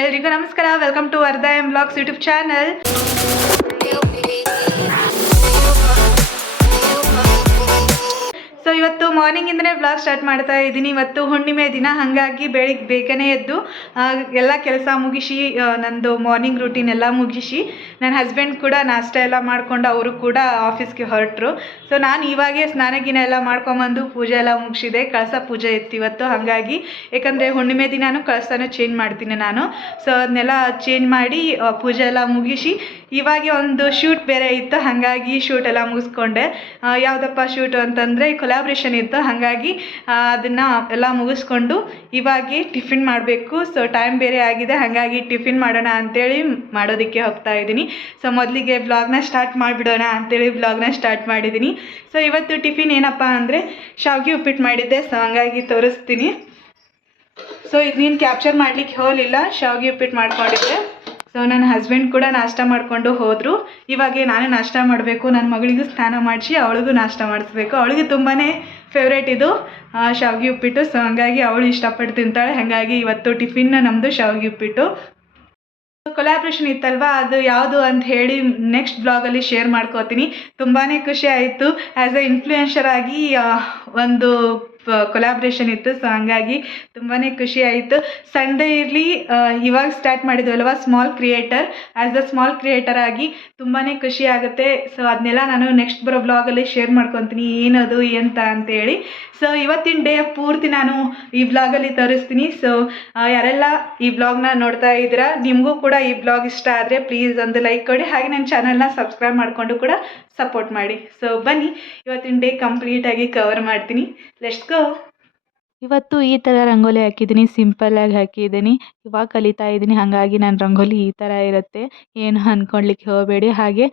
ಎಲ್ರಿಗೂ ನಮಸ್ಕಾರ. Welcome to Vardha M vlogs YouTube channel. So ಇವತ್ತು ಮಾರ್ನಿಂಗಿಂದನೇ ಬ್ಲಾಗ್ ಸ್ಟಾರ್ಟ್ ಮಾಡ್ತಾ ಇದ್ದೀನಿ. ಇವತ್ತು ಹುಣ್ಣಿಮೆ ದಿನ, ಹಾಗಾಗಿ ಬೆಳಿಗ್ಗೆ ಬೇಗನೆ ಎದ್ದು ಎಲ್ಲ ಕೆಲಸ ಮುಗಿಸಿ, ನಂದು ಮಾರ್ನಿಂಗ್ ರೂಟೀನ್ ಎಲ್ಲ ಮುಗಿಸಿ, ನನ್ನ ಹಸ್ಬೆಂಡ್ ಕೂಡ ನಾಷ್ಟ ಎಲ್ಲ ಮಾಡಿಕೊಂಡು ಅವರು ಕೂಡ ಆಫೀಸ್ಗೆ ಹೊರಟರು. ಸೊ ನಾನು ಇವಾಗೇ ಸ್ನಾನಗಿನ ಎಲ್ಲ ಮಾಡ್ಕೊಂಬಂದು ಪೂಜೆ ಎಲ್ಲ ಮುಗಿಸಿದೆ. ಕಳಸ ಪೂಜೆ ಇತ್ತು ಇವತ್ತು, ಹಾಗಾಗಿ ಯಾಕಂದರೆ ಹುಣ್ಣಿಮೆ ದಿನಾನು ಕಳಸನೂ ಚೇಂಜ್ ಮಾಡ್ತೀನಿ ನಾನು. ಸೊ ಅದನ್ನೆಲ್ಲ ಚೇಂಜ್ ಮಾಡಿ ಪೂಜೆ ಎಲ್ಲ ಮುಗಿಸಿ, ಇವಾಗೆ ಒಂದು ಶೂಟ್ ಬೇರೆ ಇತ್ತು, ಹಾಗಾಗಿ ಶೂಟ್ ಎಲ್ಲ ಮುಗಿಸ್ಕೊಂಡೆ. ಯಾವುದಪ್ಪ ಶೂಟು ಅಂತಂದರೆ ಕೊಲಾಬ್ರೇಷನ್ ಇತ್ತು, ಹಾಗಾಗಿ ಅದನ್ನು ಎಲ್ಲ ಮುಗಿಸ್ಕೊಂಡು ಇವಾಗೆ ಟಿಫಿನ್ ಮಾಡಬೇಕು. ಸೊ ಟೈಮ್ ಬೇರೆ ಆಗಿದೆ, ಹಾಗಾಗಿ ಟಿಫಿನ್ ಮಾಡೋಣ ಅಂಥೇಳಿ ಮಾಡೋದಕ್ಕೆ ಹೋಗ್ತಾ ಇದ್ದೀನಿ. ಸೊ ಮೊದಲಿಗೆ ಬ್ಲಾಗ್ನ ಸ್ಟಾರ್ಟ್ ಮಾಡಿಬಿಡೋಣ ಅಂಥೇಳಿ ಬ್ಲಾಗ್ನ ಸ್ಟಾರ್ಟ್ ಮಾಡಿದ್ದೀನಿ. ಸೊ ಇವತ್ತು ಟಿಫಿನ್ ಏನಪ್ಪ ಅಂದರೆ ಶಾವಿಗೆ ಉಪ್ಪಿಟ್ಟು ಮಾಡಿದ್ದೆ, ಸೊ ಹಂಗಾಗಿ ತೋರಿಸ್ತೀನಿ. ಸೊ ಇದು ನೀನು ಕ್ಯಾಪ್ಚರ್ ಮಾಡಲಿಕ್ಕೆ ಹೋಗಲಿಲ್ಲ, ಶಾವಿಗೆ ಉಪ್ಪಿಟ್ಟು ಮಾಡ್ಕೊಂಡಿದ್ದೆ. ಸೊ ನನ್ನ ಹಸ್ಬೆಂಡ್ ಕೂಡ ನಾಷ್ಟ ಮಾಡಿಕೊಂಡು ಹೋದರು. ಇವಾಗೆ ನಾನೇ ನಾಷ್ಟ ಮಾಡಬೇಕು. ನನ್ನ ಮಗಳಿಗೂ ಸ್ನಾನ ಮಾಡಿಸಿ ಅವಳಿಗೂ ನಾಷ್ಟ ಮಾಡಿಸ್ಬೇಕು. ಅವಳಿಗೆ ತುಂಬಾ ಫೇವ್ರೇಟ್ ಇದು ಶಾವಿಗೆ ಉಪ್ಪಿಟ್ಟು. ಸೊ ಹಂಗಾಗಿ ಅವಳು ಇಷ್ಟಪಟ್ಟು ತಿಂತಾಳೆ, ಹಾಗಾಗಿ ಇವತ್ತು ಟಿಫಿನ್ ನಮ್ಮದು ಶಾವಿಗೆ ಉಪ್ಪಿಟ್ಟು. ಕೊಲಾಬ್ರೇಷನ್ ಇತ್ತಲ್ವ, ಅದು ಯಾವುದು ಅಂತ ಹೇಳಿ ನೆಕ್ಸ್ಟ್ ಬ್ಲಾಗಲ್ಲಿ ಶೇರ್ ಮಾಡ್ಕೋತೀನಿ. ತುಂಬಾ ಖುಷಿ ಆಯಿತು. ಆ್ಯಸ್ ಎ ಇನ್ಫ್ಲೂಯೆನ್ಸರ್ ಆಗಿ ಒಂದು ಕೊಲಾಬ್ರೇಷನ್ ಇತ್ತು. ಸೊ ಹಂಗಾಗಿ ತುಂಬಾ ಖುಷಿ ಆಯಿತು. ಸಂಡೇ ಇರಲಿ, ಇವಾಗ ಸ್ಟಾರ್ಟ್ ಮಾಡಿದ್ವಲ್ವ small creator, as a small creator ಆಗಿ ತುಂಬಾ ಖುಷಿ ಆಗುತ್ತೆ. ಸೊ ಅದನ್ನೆಲ್ಲ ನಾನು ನೆಕ್ಸ್ಟ್ ಬರೋ ಬ್ಲಾಗಲ್ಲಿ ಶೇರ್ ಮಾಡ್ಕೊತೀನಿ, ಏನದು ಎಂತ ಅಂತೇಳಿ. ಸೊ ಇವತ್ತಿನ ಡೇ ಪೂರ್ತಿ ನಾನು ಈ ಬ್ಲಾಗಲ್ಲಿ ತೋರಿಸ್ತೀನಿ. ಸೊ ಯಾರೆಲ್ಲ ಈ ಬ್ಲಾಗ್ನ ನೋಡ್ತಾ ಇದ್ದೀರಾ, ನಿಮಗೂ ಕೂಡ ಈ ಬ್ಲಾಗ್ ಇಷ್ಟ ಆದರೆ ಪ್ಲೀಸ್ ಒಂದು ಲೈಕ್ ಕೊಡಿ, ಹಾಗೆ ನನ್ನ ಚಾನಲ್ನ ಸಬ್ಸ್ಕ್ರೈಬ್ ಮಾಡಿಕೊಂಡು ಕೂಡ ಸಪೋರ್ಟ್ ಮಾಡಿ. ಸೊ ಬನ್ನಿ ಇವತ್ತಿನ ಡೇ ಕಂಪ್ಲೀಟಾಗಿ ಕವರ್ ಮಾಡ್ತೀನಿ. Let's go. ಇವತ್ತು ಈ ಥರ ರಂಗೋಲಿ ಹಾಕಿದ್ದೀನಿ, ಸಿಂಪಲ್ಲಾಗಿ ಹಾಕಿದ್ದೀನಿ. ಇವಾಗ ಕಲಿತಾ ಇದ್ದೀನಿ, ಹಾಗಾಗಿ ನನ್ನ ರಂಗೋಲಿ ಈ ಥರ ಇರುತ್ತೆ, ಏನು ಅಂದ್ಕೊಳ್ಲಿಕ್ಕೆ ಹೋಗಬೇಡಿ. ಹಾಗೆ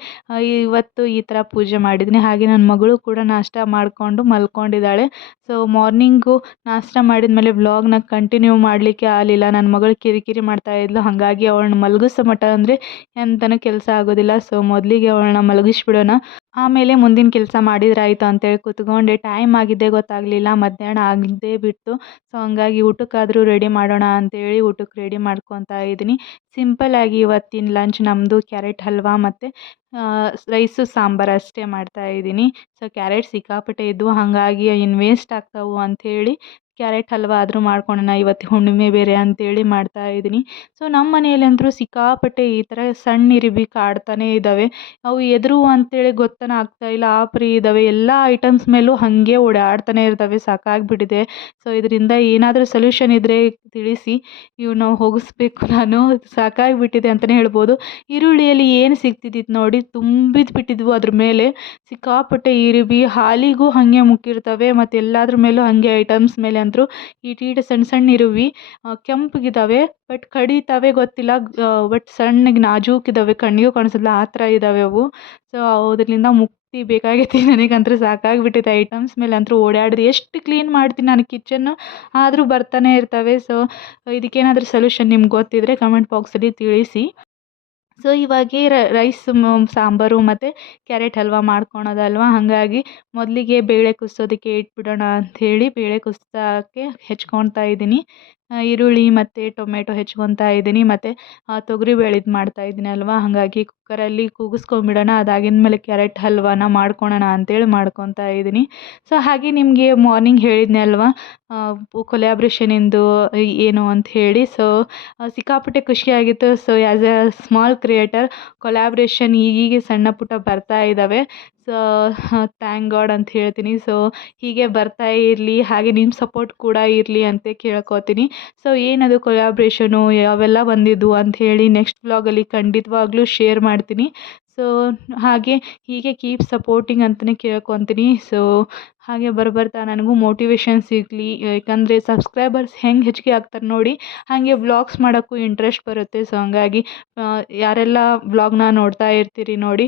ಇವತ್ತು ಈ ಥರ ಪೂಜೆ ಮಾಡಿದ್ದೀನಿ. ಹಾಗೆ ನನ್ನ ಮಗಳು ಕೂಡ ನಾಷ್ಟ ಮಾಡಿಕೊಂಡು ಮಲ್ಕೊಂಡಿದ್ದಾಳೆ. ಸೊ ಮಾರ್ನಿಂಗು ನಾಷ್ಟ ಮಾಡಿದ ಮೇಲೆ ವ್ಲಾಗ್ನ ಕಂಟಿನ್ಯೂ ಮಾಡಲಿಕ್ಕೆ ಆಗಲಿಲ್ಲ. ನನ್ನ ಮಗಳು ಕಿರಿಕಿರಿ ಮಾಡ್ತಾಯಿದ್ಲು, ಹಾಗಾಗಿ ಅವಳನ್ನ ಮಲಗಿಸೋ ಮಟ್ಟ ಅಂದರೆ ಎಂತನೂ ಕೆಲಸ ಆಗೋದಿಲ್ಲ. ಸೊ ಮೊದಲಿಗೆ ಅವಳನ್ನ ಮಲಗಿಸ್ಬಿಡೋಣ, ಆಮೇಲೆ ಮುಂದಿನ ಕೆಲಸ ಮಾಡಿದ್ರಾಯ್ತು ಅಂತೇಳಿ ಕೂತ್ಕೊಂಡೆ. ಟೈಮ್ ಆಗಿದ್ದೇ ಗೊತ್ತಾಗಲಿಲ್ಲ, ಮಧ್ಯಾಹ್ನ ಆಗಿದ್ದೇ ಬಿಟ್ಟು. ಸೊ ಹಂಗಾಗಿ ಊಟಕ್ಕಾದರೂ ರೆಡಿ ಮಾಡೋಣ ಅಂತೇಳಿ ಊಟಕ್ಕೆ ರೆಡಿ ಮಾಡ್ಕೊತಾ ಇದ್ದೀನಿ. ಸಿಂಪಲ್ಲಾಗಿ ಇವತ್ತಿನ ಲಂಚ್ ನಮ್ಮದು ಕ್ಯಾರೆಟ್ ಹಲ್ವಾ ಮತ್ತು ರೈಸು ಸಾಂಬಾರು ಅಷ್ಟೇ ಮಾಡ್ತಾಯಿದ್ದೀನಿ. ಸೊ ಕ್ಯಾರೆಟ್ ಸಿಕ್ಕಾಪಟ್ಟೆ ಇದ್ವು, ಹಾಗಾಗಿ ಇನ್ನು ವೇಸ್ಟ್ ಆಗ್ತಾವೆ ಅಂಥೇಳಿ ಕ್ಯಾರೆಟ್ ಹಲ್ವಾ ಆದರೂ ಮಾಡ್ಕೊಳ್ಳೋಣ, ಇವತ್ತು ಹುಣ್ಣಿಮೆ ಬೇರೆ ಅಂಥೇಳಿ ಮಾಡ್ತಾಯಿದ್ದೀನಿ. ಸೊ ನಮ್ಮ ಮನೆಯಲ್ಲಂತೂ ಸಿಕ್ಕಾಪಟ್ಟೆ ಈ ಥರ ಸಣ್ಣ ಇರಿಬಿ ಕಾಡ್ತಾನೆ ಇದ್ದಾವೆ. ಅವು ಎದುರು ಅಂಥೇಳಿ ಗೊತ್ತನ ಆಗ್ತಾಯಿಲ್ಲ, ಆಪ್ರಿ ಇದ್ದಾವೆ. ಎಲ್ಲ ಐಟಮ್ಸ್ ಮೇಲೂ ಹಾಗೆ ಓಡಾಡ್ತಾನೆ ಇರ್ತವೆ, ಸಾಕಾಗಿಬಿಟ್ಟಿದೆ. ಸೊ ಇದರಿಂದ ಏನಾದರೂ ಸೊಲ್ಯೂಷನ್ ಇದ್ದರೆ ತಿಳಿಸಿ, ಇವು ನಾವು ಹೋಗಿಸ್ಬೇಕು. ನಾನು ಸಾಕಾಗಿಬಿಟ್ಟಿದೆ ಅಂತಲೇ ಹೇಳ್ಬೋದು. ಈರುಳ್ಳಿಯಲ್ಲಿ ಏನು ಸಿಗ್ತಿದ್ದಿತ್ತು ನೋಡಿ, ತುಂಬಿದ್ದು ಬಿಟ್ಟಿದ್ವು ಅದ್ರ ಮೇಲೆ ಸಿಕ್ಕಾಪಟ್ಟೆ ಇರಿಬಿ. ಹಾಲಿಗೂ ಹಾಗೆ ಮುಕ್ಕಿರ್ತವೆ, ಮತ್ತು ಎಲ್ಲದ್ರ ಮೇಲೂ ಹಾಗೆ ಐಟಮ್ಸ್ ಮೇಲೆ ಅಂತೂ ಈಟೀಟ ಸಣ್ಣ ಸಣ್ಣ ಇರುವಿ ಕೆಂಪಗಿದ್ದಾವೆ, ಬಟ್ ಕಡಿತಾವೆ ಗೊತ್ತಿಲ್ಲ. ಬಟ್ ಸಣ್ಣಗೆ ನಾಜೂಕಿದ್ದಾವೆ, ಕಣ್ಣಿಗೂ ಕಾಣಿಸಲ್ಲ, ಆ ಥರ ಇದ್ದಾವೆ ಅವು. ಸೊ ಅದರಿಂದ ಮುಕ್ತಿ ಬೇಕಾಗೈತಿ ನನಗಂತೂ. ಸಾಕಾಗಿಬಿಟ್ಟಿದೆ ಐಟಮ್ಸ್ ಮೇಲೆ ಅಂತೂ ಓಡಾಡಿದೆ. ಎಷ್ಟು ಕ್ಲೀನ್ ಮಾಡ್ತೀನಿ ನಾನು ಕಿಚನ್ನು, ಆದರೂ ಬರ್ತಾನೆ ಇರ್ತವೆ. ಸೊ ಇದಕ್ಕೇನಾದರೂ ಸೊಲ್ಯೂಷನ್ ನಿಮ್ಗೆ ಗೊತ್ತಿದ್ದರೆ ಕಮೆಂಟ್ ಬಾಕ್ಸಲ್ಲಿ ತಿಳಿಸಿ. ಸೊ ಇವಾಗೆ ರೈಸ್ ಸಾಂಬಾರು ಮತ್ತು ಕ್ಯಾರೆಟ್ ಹಲ್ವಾ ಮಾಡ್ಕೊಳೋದಲ್ವ, ಹಾಗಾಗಿ ಮೊದಲಿಗೆ ಬೇಳೆ ಕುದಿಸೋದಕ್ಕೆ ಇಟ್ಬಿಡೋಣ ಅಂಥೇಳಿ ಬೇಳೆ ಕುದಿಸೋಕ್ಕೆ ಹೆಚ್ಕೊತಾ ಇದ್ದೀನಿ. ಈರುಳ್ಳಿ ಮತ್ತು ಟೊಮೆಟೊ ಹೆಚ್ಕೊತಾ ಇದ್ದೀನಿ, ಮತ್ತು ತೊಗರಿಬೇಳೆ ಇದು ಮಾಡ್ತಾಯಿದ್ದೀನಿ ಅಲ್ವಾ, ಹಾಗಾಗಿ ಕುಕ್ಕರಲ್ಲಿ ಕೂಗಿಸ್ಕೊಂಬಿಡೋಣ. ಅದಾಗಿದ ಮೇಲೆ ಕ್ಯಾರೆಟ್ ಹಲ್ವಾನ ಮಾಡ್ಕೊಳೋಣ ಅಂಥೇಳಿ ಮಾಡ್ಕೊತಾ ಇದ್ದೀನಿ. ಸೊ ಹಾಗೆ ನಿಮಗೆ ಮಾರ್ನಿಂಗ್ ಹೇಳಿದ್ನೆ ಅಲ್ವಾ ಕೊಲ್ಯಾಬ್ರೇಷನಿಂದು ಏನು ಅಂತ ಹೇಳಿ. ಸೊ ಸಿಕ್ಕಾಪಟ್ಟೆ ಖುಷಿಯಾಗಿತ್ತು. So as a small creator collaboration ಈಗೀಗೆ ಸಣ್ಣ ಪುಟ್ಟ ಬರ್ತಾ ಇದ್ದಾವೆ. ಸೊ ಥ್ಯಾಂಕ್ ಗಾಡ್ ಅಂತ ಹೇಳ್ತೀನಿ. ಸೊ ಹೀಗೆ ಬರ್ತಾ ಇರಲಿ, ಹಾಗೆ ನಿಮ್ಮ ಸಪೋರ್ಟ್ ಕೂಡ ಇರಲಿ ಅಂತ ಕೇಳ್ಕೊತೀನಿ. ಸೊ ಏನದು ಕೊಲ್ಯಾಬ್ರೇಷನು ಯಾವೆಲ್ಲ ಬಂದಿದ್ದು ಅಂಥೇಳಿ ನೆಕ್ಸ್ಟ್ ವ್ಲಾಗಲ್ಲಿ ಖಂಡಿತವಾಗ್ಲೂ ಶೇರ್ ಮಾಡ್ತೀನಿ. ಸೊ ಹಾಗೆ ಹೀಗೆ ಕೀಪ್ ಸಪೋರ್ಟಿಂಗ್ ಅಂತಲೇ ಕೇಳ್ಕೊತೀನಿ. ಸೊ ಹಾಗೆ ಬರ್ತಾ ನನಗೂ ಮೋಟಿವೇಶನ್ ಸಿಗಲಿ, ಯಾಕಂದರೆ ಸಬ್ಸ್ಕ್ರೈಬರ್ಸ್ ಹೆಂಗೆ ಹೆಚ್ಚಿಗೆ ಆಗ್ತಾರೆ ನೋಡಿ, ಹಾಗೆ ವ್ಲಾಗ್ಸ್ ಮಾಡೋಕ್ಕೂ ಇಂಟ್ರೆಸ್ಟ್ ಬರುತ್ತೆ. ಸೊ ಹಂಗಾಗಿ ಯಾರೆಲ್ಲ ವ್ಲಾಗ್ನ ನೋಡ್ತಾ ಇರ್ತೀರಿ ನೋಡಿ,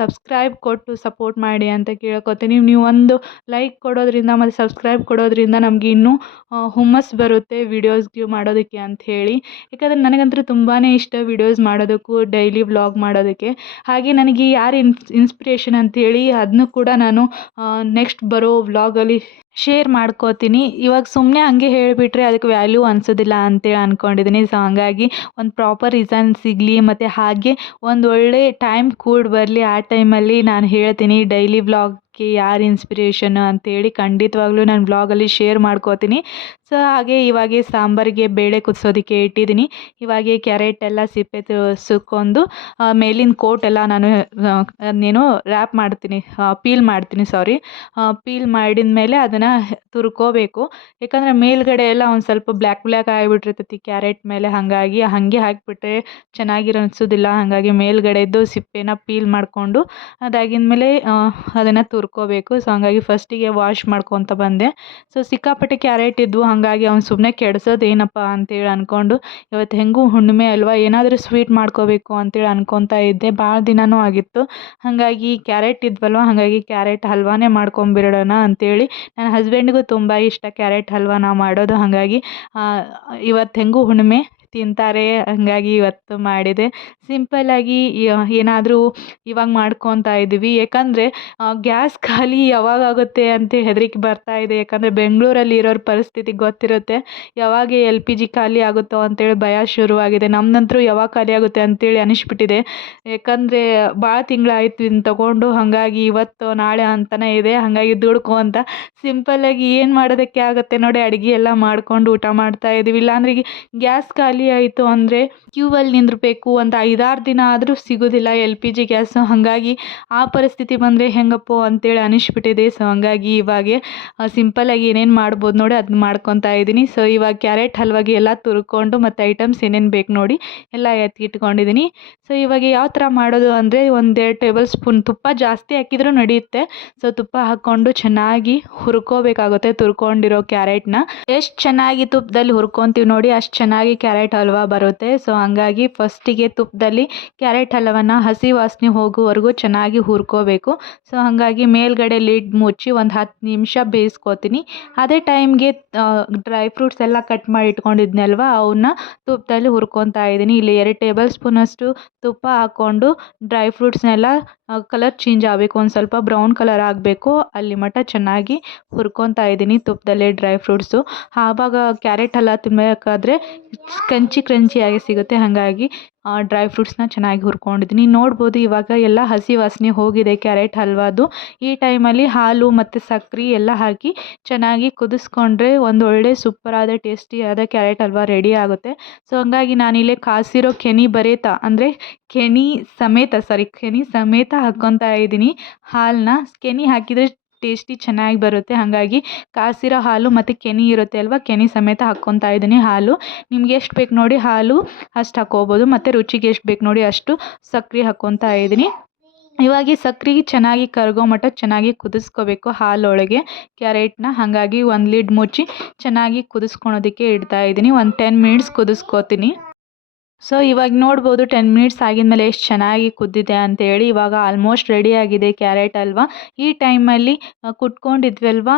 ಸಬ್ಸ್ಕ್ರೈಬ್ ಕೊಟ್ಟು ಸಪೋರ್ಟ್ ಮಾಡಿ ಅಂತ ಕೇಳ್ಕೊತೀನಿ. ನೀವು ಒಂದು ಲೈಕ್ ಕೊಡೋದ್ರಿಂದ ಮತ್ತು ಸಬ್ಸ್ಕ್ರೈಬ್ ಕೊಡೋದ್ರಿಂದ ನಮಗೆ ಇನ್ನೂ ಹುಮ್ಮಸ್ಸು ಬರುತ್ತೆ ವೀಡಿಯೋಸ್ಗೆ ಮಾಡೋದಕ್ಕೆ ಅಂಥೇಳಿ. ಯಾಕಂದರೆ ನನಗಂತೂ ತುಂಬಾ ಇಷ್ಟ ವೀಡಿಯೋಸ್ ಮಾಡೋದಕ್ಕೂ, ಡೈಲಿ ವ್ಲಾಗ್ ಮಾಡೋದಕ್ಕೆ. ಹಾಗೆ ನನಗೆ ಯಾರು ಇನ್ಸ್ಪಿರೇಷನ್ ಅಂಥೇಳಿ ಅದನ್ನು ಕೂಡ ನಾನು ನೆಕ್ಸ್ಟ್ ಬರೋ ವ್ಲಾಗಲ್ಲಿ ಶೇರ್ ಮಾಡ್ಕೋತೀನಿ. ಇವಾಗ ಸುಮ್ಮನೆ ಹಂಗೆ ಹೇಳಿಬಿಟ್ರೆ ಅದಕ್ಕೆ ವ್ಯಾಲ್ಯೂ ಅನ್ಸೋದಿಲ್ಲ ಅಂತೇಳಿ ಅಂದ್ಕೊಂಡಿದ್ದೀನಿ. ಸೊ ಹಂಗಾಗಿ ಒಂದು ಪ್ರಾಪರ್ ರೀಸನ್ ಸಿಗಲಿ ಮತ್ತು ಹಾಗೆ ಒಂದು ಒಳ್ಳೆ ಟೈಮ್ ಕೂಡ ಬರಲಿ. ಆ ಟೈಮಲ್ಲಿ ನಾನು ಹೇಳ್ತೀನಿ ಡೈಲಿ ವ್ಲಾಗ್ಗೆ ಯಾರು ಇನ್ಸ್ಪಿರೇಷನ್ ಅಂತೇಳಿ ಖಂಡಿತವಾಗ್ಲೂ ನಾನು ವ್ಲಾಗಲ್ಲಿ ಶೇರ್ ಮಾಡ್ಕೋತೀನಿ. ಸೊ ಹಾಗೆ ಇವಾಗೆ ಸಾಂಬಾರಿಗೆ ಬೇಳೆ ಕುದಿಸೋದಕ್ಕೆ ಇಟ್ಟಿದ್ದೀನಿ. ಇವಾಗೆ ಕ್ಯಾರೆಟ್ ಎಲ್ಲ ಸಿಪ್ಪೆ ಸುಕ್ಕೊಂಡು ಮೇಲಿನ ಕೋಟ್ ಎಲ್ಲ ನಾನು ಅದನ್ನೇನು ರ್ಯಾಪ್ ಮಾಡ್ತೀನಿ, ಪೀಲ್ ಮಾಡ್ತೀನಿ ಸಾರಿ. ಪೀಲ್ ಮಾಡಿದ ಮೇಲೆ ಅದನ್ನು ತುರ್ಕೋಬೇಕು. ಯಾಕಂದರೆ ಮೇಲ್ಗಡೆ ಎಲ್ಲ ಒಂದು ಸ್ವಲ್ಪ ಬ್ಲ್ಯಾಕ್ ಬ್ಲ್ಯಾಕ್ ಆಗಿಬಿಟ್ಟಿರ್ತೈತಿ ಕ್ಯಾರೆಟ್ ಮೇಲೆ, ಹಾಗಾಗಿ ಹಾಗೆ ಹಾಕಿಬಿಟ್ರೆ ಚೆನ್ನಾಗಿರೋ ಅನಿಸೋದಿಲ್ಲ. ಹಾಗಾಗಿ ಮೇಲ್ಗಡೆದ್ದು ಸಿಪ್ಪೆನ ಪೀಲ್ ಮಾಡಿಕೊಂಡು ಅದಾಗಿದ್ಮೇಲೆ ಅದನ್ನು ತುರ್ಕೋಬೇಕು. ಸೊ ಹಾಗಾಗಿ ಫಸ್ಟಿಗೆ ವಾಶ್ ಮಾಡ್ಕೊತ ಬಂದೆ. ಸೊ ಸಿಕ್ಕಾಪಟ್ಟೆ ಕ್ಯಾರೆಟ್ ಇದ್ವು, ಹಾಗಾಗಿ ಅವ್ನು ಸುಮ್ಮನೆ ಕೆಡ್ಸೋದೇನಪ್ಪ ಅಂತೇಳಿ ಅಂದ್ಕೊಂಡು ಇವತ್ತು ಹೆಂಗೂ ಹುಣ್ಣಿಮೆ ಅಲ್ವಾ, ಏನಾದರೂ ಸ್ವೀಟ್ ಮಾಡ್ಕೋಬೇಕು ಅಂತೇಳಿ ಅನ್ಕೊತಾ ಇದ್ದೆ. ಭಾಳ ದಿನವೂ ಆಗಿತ್ತು. ಹಾಗಾಗಿ ಕ್ಯಾರೆಟ್ ಇದ್ವಲ್ವ, ಹಾಗಾಗಿ ಕ್ಯಾರೆಟ್ ಹಲ್ವಾನೇ ಮಾಡ್ಕೊಂಬಿಡೋಣ ಅಂತೇಳಿ. ನನ್ನ ಹಸ್ಬೆಂಡ್ಗೂ ತುಂಬ ಇಷ್ಟ ಕ್ಯಾರೆಟ್ ಹಲ್ವ ನಾವು ಮಾಡೋದು. ಹಾಗಾಗಿ ಇವತ್ತು ಹೆಂಗೂ ಹುಣ್ಣಿಮೆ ತಿಂತಾರೆ, ಹಾಗಾಗಿ ಇವತ್ತು ಮಾಡಿದೆ. ಸಿಂಪಲ್ಲಾಗಿ ಏನಾದರೂ ಇವಾಗ ಮಾಡ್ಕೊತಾ ಇದ್ದೀವಿ. ಯಾಕಂದರೆ ಗ್ಯಾಸ್ ಖಾಲಿ ಯಾವಾಗಾಗುತ್ತೆ ಅಂತೇಳಿ ಹೆದರಿಕೆ ಬರ್ತಾ ಇದೆ. ಯಾಕಂದರೆ ಬೆಂಗಳೂರಲ್ಲಿ ಇರೋರ ಪರಿಸ್ಥಿತಿ ಗೊತ್ತಿರುತ್ತೆ. ಯಾವಾಗ LPG ಖಾಲಿ ಆಗುತ್ತೋ ಅಂತೇಳಿ ಭಯ ಶುರುವಾಗಿದೆ. ನಮ್ಮದಂತರೂ ಯಾವಾಗ ಖಾಲಿ ಆಗುತ್ತೆ ಅಂತೇಳಿ ಅನಿಸ್ಬಿಟ್ಟಿದೆ. ಯಾಕಂದರೆ ಭಾಳ ತಿಂಗಳಾಯ್ತು ಇದನ್ನ ತೊಗೊಂಡು, ಹಾಗಾಗಿ ಇವತ್ತು ನಾಳೆ ಅಂತಲೇ ಇದೆ. ಹಾಗಾಗಿ ದುಡ್ಕೊಂತ ಸಿಂಪಲ್ಲಾಗಿ ಏನು ಮಾಡೋದಕ್ಕೆ ಆಗುತ್ತೆ ನೋಡಿ, ಅಡುಗೆ ಎಲ್ಲ ಮಾಡ್ಕೊಂಡು ಊಟ ಮಾಡ್ತಾ ಇದ್ದೀವಿ. ಇಲ್ಲಾಂದ್ರೆ ಈಗ ಗ್ಯಾಸ್ ಖಾಲಿ ಆಯಿತು ಅಂದರೆ ಕ್ಯೂವಲ್ಲಿ ನಿಂದಿರಬೇಕು, ಒಂದು 5-6 ದಿನ ಆದರೂ ಸಿಗೋದಿಲ್ಲ LPG ಗ್ಯಾಸು. ಹಾಗಾಗಿ ಆ ಪರಿಸ್ಥಿತಿ ಬಂದರೆ ಹೆಂಗಪ್ಪೋ ಅಂತೇಳಿ ಅನಿಸ್ಬಿಟ್ಟಿದೆ. ಸೊ ಹಾಗಾಗಿ ಇವಾಗೆ ಸಿಂಪಲ್ಲಾಗಿ ಏನೇನು ಮಾಡ್ಬೋದು ನೋಡಿ ಅದನ್ನ ಮಾಡ್ಕೊತಾ ಇದ್ದೀನಿ. ಸೊ ಇವಾಗ ಕ್ಯಾರೆಟ್ ಹಲ್ವಾಗೆ ಎಲ್ಲ ತುರ್ಕೊಂಡು ಮತ್ತು ಐಟಮ್ಸ್ ಏನೇನು ಬೇಕು ನೋಡಿ ಎಲ್ಲ ಎತ್ತಿಟ್ಕೊಂಡಿದ್ದೀನಿ. ಸೊ ಇವಾಗ ಯಾವ ಥರ ಮಾಡೋದು ಅಂದರೆ 1-2 ಟೇಬಲ್ ಸ್ಪೂನ್ ತುಪ್ಪ, ಜಾಸ್ತಿ ಹಾಕಿದ್ರೂ ನಡೆಯುತ್ತೆ. ಸೊ ತುಪ್ಪ ಹಾಕ್ಕೊಂಡು ಚೆನ್ನಾಗಿ ಹುರ್ಕೋಬೇಕಾಗುತ್ತೆ ತುರ್ಕೊಂಡಿರೋ ಕ್ಯಾರೆಟ್ನ. ಎಷ್ಟು ಚೆನ್ನಾಗಿ ತುಪ್ಪದಲ್ಲಿ ಹುರ್ಕೊತೀವಿ ನೋಡಿ ಅಷ್ಟು ಚೆನ್ನಾಗಿ ಕ್ಯಾರೆಟ್ ಹಲ್ವಾ ಬರುತ್ತೆ. ಸೊ ಹಾಗಾಗಿ ಫಸ್ಟಿಗೆ ತುಪ್ಪದಲ್ಲಿ ಕ್ಯಾರೆಟ್ ಹಲ್ವನ ಹಸಿ ವಾಸನೆ ಹೋಗುವವರೆಗೂ ಚೆನ್ನಾಗಿ ಹುರ್ಕೋಬೇಕು. ಸೊ ಹಾಗಾಗಿ ಮೇಲ್ಗಡೆ ಲಿಡ್ ಮುಚ್ಚಿ ಒಂದು 10 ನಿಮಿಷ ಬೇಯಿಸ್ಕೊತೀನಿ. ಅದೇ ಟೈಮ್ಗೆ ಡ್ರೈ ಫ್ರೂಟ್ಸ್ ಎಲ್ಲ ಕಟ್ ಮಾಡಿ ಇಟ್ಕೊಂಡಿದ್ನಲ್ವ ಅವನ್ನ ತುಪ್ಪದಲ್ಲಿ ಹುರ್ಕೊತಾ ಇದ್ದೀನಿ. ಇಲ್ಲಿ 2 ಟೇಬಲ್ ಸ್ಪೂನಷ್ಟು ತುಪ್ಪ ಹಾಕ್ಕೊಂಡು ಡ್ರೈ ಫ್ರೂಟ್ಸ್ನೆಲ್ಲ ಕಲರ್ ಚೇಂಜ್ ಆಗಬೇಕು, ಒಂದು ಸ್ವಲ್ಪ ಬ್ರೌನ್ ಕಲರ್ ಆಗಬೇಕು ಅಲ್ಲಿ ಮಟ್ಟ ಚೆನ್ನಾಗಿ ಹುರ್ಕೊತಾ ಇದ್ದೀನಿ ತುಪ್ಪದಲ್ಲೇ ಡ್ರೈ ಫ್ರೂಟ್ಸು. ಆವಾಗ ಕ್ಯಾರೆಟ್ ಹಲ್ವ ತಿನ್ನಬೇಕಾದ್ರೆ ಕ್ರಂಚಿಯಾಗಿ ಸಿಗುತ್ತೆ. ಹಾಗಾಗಿ ಡ್ರೈ ಫ್ರೂಟ್ಸ್ನ ಚೆನ್ನಾಗಿ ಹುರ್ಕೊಂಡಿದ್ದೀನಿ. ನೋಡ್ಬೋದು ಇವಾಗ ಎಲ್ಲ ಹಸಿ ವಾಸನೆ ಹೋಗಿದೆ ಕ್ಯಾರೆಟ್ ಹಲ್ವಾದು. ಈ ಟೈಮಲ್ಲಿ ಹಾಲು ಮತ್ತು ಸಕ್ಕರೆ ಎಲ್ಲ ಹಾಕಿ ಚೆನ್ನಾಗಿ ಕುದಿಸ್ಕೊಂಡ್ರೆ ಒಂದು ಒಳ್ಳೆ ಸೂಪರಾದ ಟೇಸ್ಟಿಯಾದ ಕ್ಯಾರೆಟ್ ಹಲ್ವಾ ರೆಡಿ ಆಗುತ್ತೆ. ಸೊ ಹಾಗಾಗಿ ನಾನಿಲ್ಲೇ ಕಾಸಿರೋ ಕೆನೆ ಅಂದರೆ ಕೆನೆ ಸಮೇತ ಹಾಕ್ಕೊತಾ ಇದ್ದೀನಿ ಹಾಲನ್ನ. ಕೆನೆ ಹಾಕಿದರೆ ಟೇಸ್ಟಿ ಚೆನ್ನಾಗಿ ಬರುತ್ತೆ. ಹಾಗಾಗಿ ಕಾಸಿರೋ ಹಾಲು ಮತ್ತು ಕೆನೆ ಇರುತ್ತೆ ಅಲ್ವಾ, ಕೆನೆ ಸಮೇತ ಹಾಕ್ಕೊತಾ ಇದ್ದೀನಿ ಹಾಲು. ನಿಮ್ಗೆ ಎಷ್ಟು ಬೇಕು ನೋಡಿ ಹಾಲು ಅಷ್ಟು ಹಾಕ್ಕೋಬೋದು, ಮತ್ತು ರುಚಿಗೆ ಎಷ್ಟು ಬೇಕು ನೋಡಿ ಅಷ್ಟು ಸಕ್ಕರೆ ಹಾಕ್ಕೊತಾ ಇದ್ದೀನಿ. ಇವಾಗ ಈ ಸಕ್ಕರೆ ಚೆನ್ನಾಗಿ ಕರಗೋ ಮಟ್ಟ ಚೆನ್ನಾಗಿ ಕುದಿಸ್ಕೋಬೇಕು ಹಾಲೊಳಗೆ ಕ್ಯಾರೆಟ್ನ. ಹಾಗಾಗಿ ಒಂದು ಲಿಡ್ ಮುಚ್ಚಿ ಚೆನ್ನಾಗಿ ಕುದಿಸ್ಕೊಳೋದಕ್ಕೆ ಇಡ್ತಾ ಇದ್ದೀನಿ. ಒಂದು 10 ಮಿನಿಟ್ಸ್ ಕುದಿಸ್ಕೋತೀನಿ. ಸೊ ಇವಾಗ ನೋಡ್ಬೋದು 10 ಮಿನಿಟ್ಸ್ ಆಗಿದ್ಮೇಲೆ ಎಷ್ಟು ಚೆನ್ನಾಗಿ ಕುದ್ದಿದೆ ಅಂತೇಳಿ. ಇವಾಗ ಆಲ್ಮೋಸ್ಟ್ ರೆಡಿಯಾಗಿದೆ ಕ್ಯಾರೆಟ್ ಹಲ್ವಾ. ಈ ಟೈಮಲ್ಲಿ ಕುಟ್ಕೊಂಡಿದ್ವಲ್ವ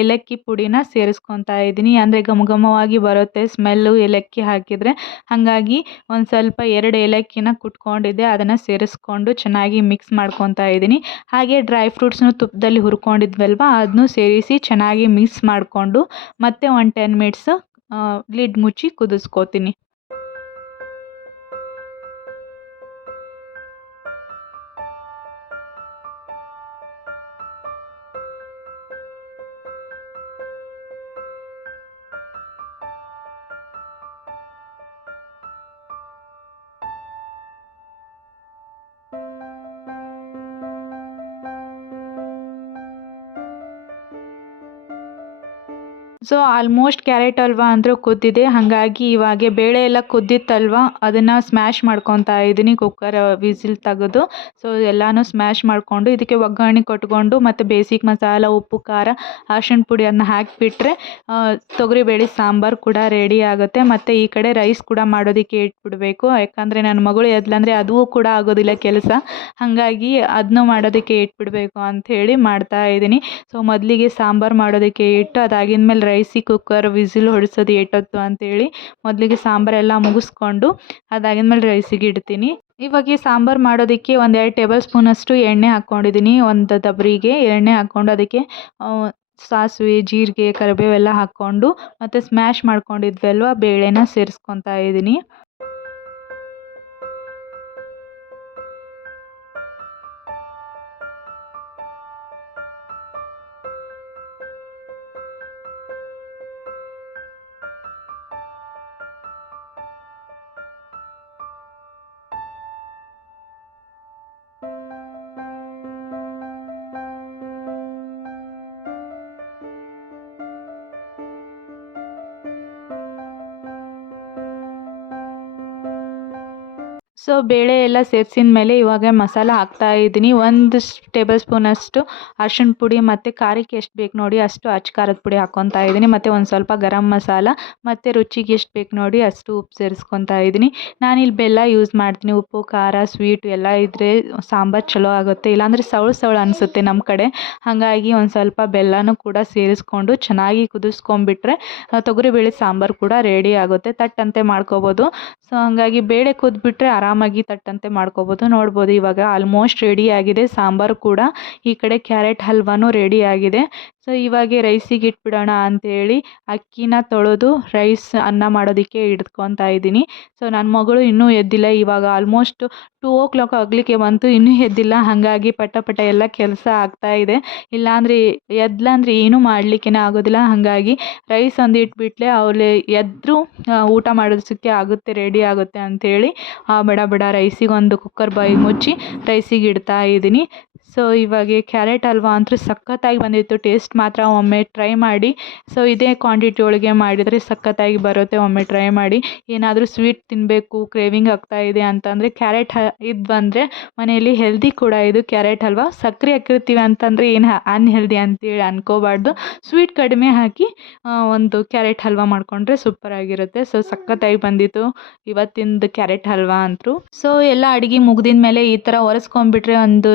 ಏಲಕ್ಕಿ ಪುಡಿನ ಸೇರಿಸ್ಕೊತಾ ಇದ್ದೀನಿ. ಅಂದರೆ ಘಮಘಮವಾಗಿ ಬರುತ್ತೆ ಸ್ಮೆಲ್ಲು ಏಲಕ್ಕಿ ಹಾಕಿದರೆ. ಹಾಗಾಗಿ ಒಂದು ಸ್ವಲ್ಪ 2 ಏಲಕ್ಕಿನ ಕುಟ್ಕೊಂಡಿದ್ದೆ ಅದನ್ನು ಸೇರಿಸ್ಕೊಂಡು ಚೆನ್ನಾಗಿ ಮಿಕ್ಸ್ ಮಾಡ್ಕೊತಾ ಇದ್ದೀನಿ. ಹಾಗೆ ಡ್ರೈ ಫ್ರೂಟ್ಸ್ನು ತುಪ್ಪದಲ್ಲಿ ಹುರ್ಕೊಂಡಿದ್ವಲ್ವ ಅದನ್ನು ಸೇರಿಸಿ ಚೆನ್ನಾಗಿ ಮಿಕ್ಸ್ ಮಾಡಿಕೊಂಡು ಮತ್ತೆ ಒಂದು 10 ಮಿನಿಟ್ಸ್ ಲಿಡ್ ಮುಚ್ಚಿ ಕುದಿಸ್ಕೋತೀನಿ. ಸೊ ಆಲ್ಮೋಸ್ಟ್ ಕ್ಯಾರೆಟ್ ಹಲ್ವಾ ಅಂದರೂ ಕುದ್ದಿದೆ. ಹಾಗಾಗಿ ಇವಾಗ ಬೇಳೆ ಎಲ್ಲ ಕುದ್ದಿತ್ತಲ್ವ ಅದನ್ನು ಸ್ಮ್ಯಾಶ್ ಮಾಡ್ಕೊತಾ ಇದ್ದೀನಿ ಕುಕ್ಕರ್ ವಿಸಿಲ್ ತೆಗೆದು. ಸೊ ಎಲ್ಲನೂ ಸ್ಮ್ಯಾಶ್ ಮಾಡಿಕೊಂಡು ಇದಕ್ಕೆ ಒಗ್ಗರಣೆ ಕೊಟ್ಕೊಂಡು ಮತ್ತು ಬೇಸಿಕ್ ಮಸಾಲ, ಉಪ್ಪು, ಖಾರ, ಅರಿಶಿಣ ಪುಡಿಯನ್ನು ಹಾಕಿಬಿಟ್ರೆ ತೊಗರಿಬೇಳೆ ಸಾಂಬಾರು ಕೂಡ ರೆಡಿ ಆಗುತ್ತೆ. ಮತ್ತು ಈ ಕಡೆ ರೈಸ್ ಕೂಡ ಮಾಡೋದಕ್ಕೆ ಇಟ್ಬಿಡಬೇಕು. ಯಾಕಂದರೆ ನನ್ನ ಮಗಳು ಎದ್ಲಂದರೆ ಅದೂ ಕೂಡ ಆಗೋದಿಲ್ಲ ಕೆಲಸ. ಹಾಗಾಗಿ ಅದನ್ನೂ ಮಾಡೋದಕ್ಕೆ ಇಟ್ಬಿಡಬೇಕು ಅಂಥೇಳಿ ಮಾಡ್ತಾ ಇದ್ದೀನಿ. ಸೊ ಮೊದಲಿಗೆ ಸಾಂಬಾರು ಮಾಡೋದಕ್ಕೆ ಇಟ್ಟು ಅದಾಗಿದ್ಮೇಲೆ ರೈಸಿಗೆ ಕುಕ್ಕರ್ ವಿಸಿಲ್ ಹೊಡಿಸೋದು ಎಷ್ಟೊತ್ತು ಅಂತೇಳಿ ಮೊದಲಿಗೆ ಸಾಂಬಾರೆಲ್ಲ ಮುಗಿಸ್ಕೊಂಡು ಅದಾಗಿದ್ಮೇಲೆ ರೈಸಿಗೆ ಇಡ್ತೀನಿ. ಇವಾಗ ಸಾಂಬಾರು ಮಾಡೋದಕ್ಕೆ 1-2 ಟೇಬಲ್ ಸ್ಪೂನಷ್ಟು ಎಣ್ಣೆ ಹಾಕ್ಕೊಂಡಿದ್ದೀನಿ. ಒಂದು ದಬ್ರಿಗೆ ಎಣ್ಣೆ ಹಾಕ್ಕೊಂಡು ಅದಕ್ಕೆ ಸಾಸಿವೆ, ಜೀರಿಗೆ, ಕರಿಬೇವೆಲ್ಲ ಹಾಕ್ಕೊಂಡು ಮತ್ತು ಸ್ಮ್ಯಾಶ್ ಮಾಡ್ಕೊಂಡಿದ್ವಿ ಅಲ್ವಾ ಬೇಳೆನ ಸೇರಿಸ್ಕೊತಾ ಇದ್ದೀನಿ. ಸೊ ಬೇಳೆ ಎಲ್ಲ ಸೇರಿಸಿದ ಮೇಲೆ ಇವಾಗ ಮಸಾಲ ಹಾಕ್ತಾ ಇದ್ದೀನಿ. 1 ಟೇಬಲ್ ಸ್ಪೂನಷ್ಟು ಅರ್ಶಿಣ ಪುಡಿ ಮತ್ತು ಖಾರಕ್ಕೆ ಎಷ್ಟು ಬೇಕು ನೋಡಿ ಅಷ್ಟು ಅಚ್ಚ ಖಾರದ ಪುಡಿ ಹಾಕ್ಕೊತಾ ಇದ್ದೀನಿ. ಮತ್ತು ಒಂದು ಸ್ವಲ್ಪ ಗರಂ ಮಸಾಲ ಮತ್ತು ರುಚಿಗೆ ಎಷ್ಟು ಬೇಕು ನೋಡಿ ಅಷ್ಟು ಉಪ್ಪು ಸೇರಿಸ್ಕೊತಾ ಇದ್ದೀನಿ. ನಾನಿಲ್ಲಿ ಬೆಲ್ಲ ಯೂಸ್ ಮಾಡ್ತೀನಿ. ಉಪ್ಪು, ಖಾರ, ಸ್ವೀಟು ಎಲ್ಲ ಇದ್ದರೆ ಸಾಂಬಾರು ಚಲೋ ಆಗುತ್ತೆ. ಇಲ್ಲಾಂದರೆ ಸೌಳು ಸೌಳು ಅನಿಸುತ್ತೆ ನಮ್ಮ ಕಡೆ. ಹಾಗಾಗಿ ಒಂದು ಸ್ವಲ್ಪ ಬೆಲ್ಲನೂ ಕೂಡ ಸೇರಿಸ್ಕೊಂಡು ಚೆನ್ನಾಗಿ ಕುದಿಸ್ಕೊಂಬಿಟ್ರೆ ತೊಗರಿಬೇಳೆ ಸಾಂಬಾರು ಕೂಡ ರೆಡಿ ಆಗುತ್ತೆ. ತಟ್ಟಂತೆ ಮಾಡ್ಕೋಬೋದು. ಸೊ ಹಾಗಾಗಿ ಬೇಳೆ ಕುದ್ಬಿಟ್ರೆ ಆರಾಮಾಗಿ ತಟ್ಟಂತೆ ಮಾಡ್ಕೋಬೋದು. ನೋಡ್ಬೋದು ಇವಾಗ ಆಲ್ಮೋಸ್ಟ್ ರೆಡಿ ಆಗಿದೆ. ಸಾಂಬಾರು ಕೂಡ ಈ ಕಡೆ ಕ್ಯಾರೆಟ್ ಹಲ್ವಾನು ರೆಡಿ ಆಗಿದೆ. ಸೊ ಇವಾಗ ರೈಸಿಗೆ ಇಟ್ಬಿಡೋಣ ಅಂಥೇಳಿ ಅಕ್ಕಿನ ತೊಳೆದು ಅನ್ನ ಮಾಡೋದಕ್ಕೆ ಇಟ್ಕೊತಾ ಇದ್ದೀನಿ. ಸೊ ನನ್ನ ಮಗಳು ಇನ್ನೂ ಎದ್ದಿಲ್ಲ. ಇವಾಗ ಆಲ್ಮೋಸ್ಟ್ 2 ಆಗಲಿಕ್ಕೆ ಬಂತು, ಇನ್ನೂ ಎದ್ದಿಲ್ಲ. ಹಾಗಾಗಿ ಪಟ ಪಟ ಎಲ್ಲ ಕೆಲಸ ಆಗ್ತಾಯಿದೆ. ಇಲ್ಲಾಂದರೆ ಎದ್ಲಂದ್ರೆ ಏನೂ ಮಾಡಲಿಕ್ಕೇ ಆಗೋದಿಲ್ಲ. ಹಾಗಾಗಿ ರೈಸ್ ಒಂದು ಇಟ್ಬಿಟ್ಲೆ ಅವಳು ಎದ್ದರೂ ಊಟ ಮಾಡೋದಕ್ಕೆ ಆಗುತ್ತೆ, ರೆಡಿ ಆಗುತ್ತೆ ಅಂಥೇಳಿ ಬಡ ಬಡ ರೈಸಿಗೆ ಒಂದು ಕುಕ್ಕರ್ ಬಾಯಿ ಮುಚ್ಚಿ ರೈಸಿಗೆ ಇಡ್ತಾ ಇದ್ದೀನಿ. ಸೊ ಇವಾಗ ಕ್ಯಾರೆಟ್ ಹಲ್ವಾ ಅಂತೂ ಸಖತ್ತಾಗಿ ಬಂದಿತ್ತು. ಟೇಸ್ಟ್ ಮಾತ್ರ ಒಮ್ಮೆ ಟ್ರೈ ಮಾಡಿ. ಸೊ ಇದೇ ಕ್ವಾಂಟಿಟಿ ಒಳಗೆ ಮಾಡಿದರೆ ಸಖತ್ತಾಗಿ ಬರುತ್ತೆ. ಒಮ್ಮೆ ಟ್ರೈ ಮಾಡಿ. ಏನಾದರೂ ಸ್ವೀಟ್ ತಿನ್ನಬೇಕು, ಕ್ರೇವಿಂಗ್ ಆಗ್ತಾ ಇದೆ ಅಂತಂದರೆ ಕ್ಯಾರೆಟ್ ಇದ್ವಂದರೆ ಮನೆಯಲ್ಲಿ ಹೆಲ್ದಿ ಕೂಡ ಇದು ಕ್ಯಾರೆಟ್ ಹಲ್ವಾ. ಸಕ್ಕರೆ ಹಾಕಿರ್ತೀವಿ ಅಂತಂದರೆ ಏನು ಅನ್ಹೆಲ್ದಿ ಅಂತೇಳಿ ಅನ್ಕೋಬಾರ್ದು. ಸ್ವೀಟ್ ಕಡಿಮೆ ಹಾಕಿ ಒಂದು ಕ್ಯಾರೆಟ್ ಹಲ್ವಾ ಮಾಡಿಕೊಂಡ್ರೆ ಸೂಪರಾಗಿರುತ್ತೆ. ಸೊ ಸಖತ್ತಾಗಿ ಬಂದಿತ್ತು ಇವತ್ತಿಂದು ಕ್ಯಾರೆಟ್ ಹಲ್ವಾ ಅಂತೂ. ಸೊ ಎಲ್ಲ ಅಡುಗೆ ಮುಗ್ದಿದ ಮೇಲೆ ಈ ಥರ ಒರೆಸ್ಕೊಂಡ್ಬಿಟ್ರೆ ಒಂದು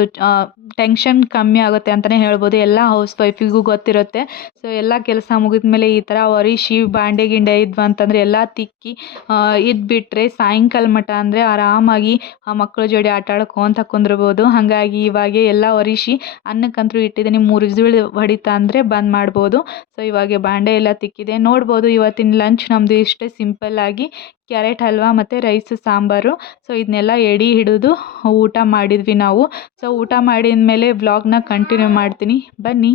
ಟೆನ್ಷನ್ ಕಮ್ಮಿ ಆಗುತ್ತೆ ಅಂತಲೇ ಹೇಳ್ಬೋದು. ಎಲ್ಲ ಹೌಸ್ ವೈಫಿಗೂ ಗೊತ್ತಿರುತ್ತೆ. ಸೊ ಎಲ್ಲ ಕೆಲಸ ಮುಗಿದ ಮೇಲೆ ಈ ಥರ ಒರಿಸಿ ಬಾಂಡೆ ಗಿಂಡೆ ಇದ್ವು ಅಂತಂದರೆ ಎಲ್ಲ ತಿಕ್ಕಿ ಇದ್ಬಿಟ್ರೆ ಸಾಯಂಕಾಲ ಮಟ ಅಂದರೆ ಆರಾಮಾಗಿ ಮಕ್ಕಳ ಜೋಡಿ ಆಟ ಆಡ್ಕೊಂತ ಕುಂದ್ರಬೋದು. ಹಾಗಾಗಿ ಇವಾಗ ಎಲ್ಲ ಒರಿಸಿ ಅನ್ನಕ್ಕಂತೂ ಇಟ್ಟಿದ್ದೀನಿ. 3 ವಿಸಿಲ್ ಹೊಡಿತಾ ಅಂದರೆ ಬಂದ್ ಮಾಡ್ಬೋದು. ಸೊ ಇವಾಗ ಬಾಂಡೆ ಎಲ್ಲ ತಿಕ್ಕಿದೆ. ನೋಡ್ಬೋದು ಇವತ್ತಿನ ಲಂಚ್ ನಮ್ಮದು ಇಷ್ಟೇ ಸಿಂಪಲ್ಲಾಗಿ ಕ್ಯಾರೆಟ್ ಹಲ್ವಾ ಮತ್ತು ರೈಸ್ ಸಾಂಬಾರು. ಸೊ ಇದನ್ನೆಲ್ಲ ಎಡೆ ಹಿಡಿದು ಊಟ ಮಾಡಿದ್ವಿ ನಾವು. ಸೊ ಊಟ ಮಾಡಿದ ಮೇಲೆ ವ್ಲಾಗ್ನ ಕಂಟಿನ್ಯೂ ಮಾಡ್ತೀನಿ, ಬನ್ನಿ.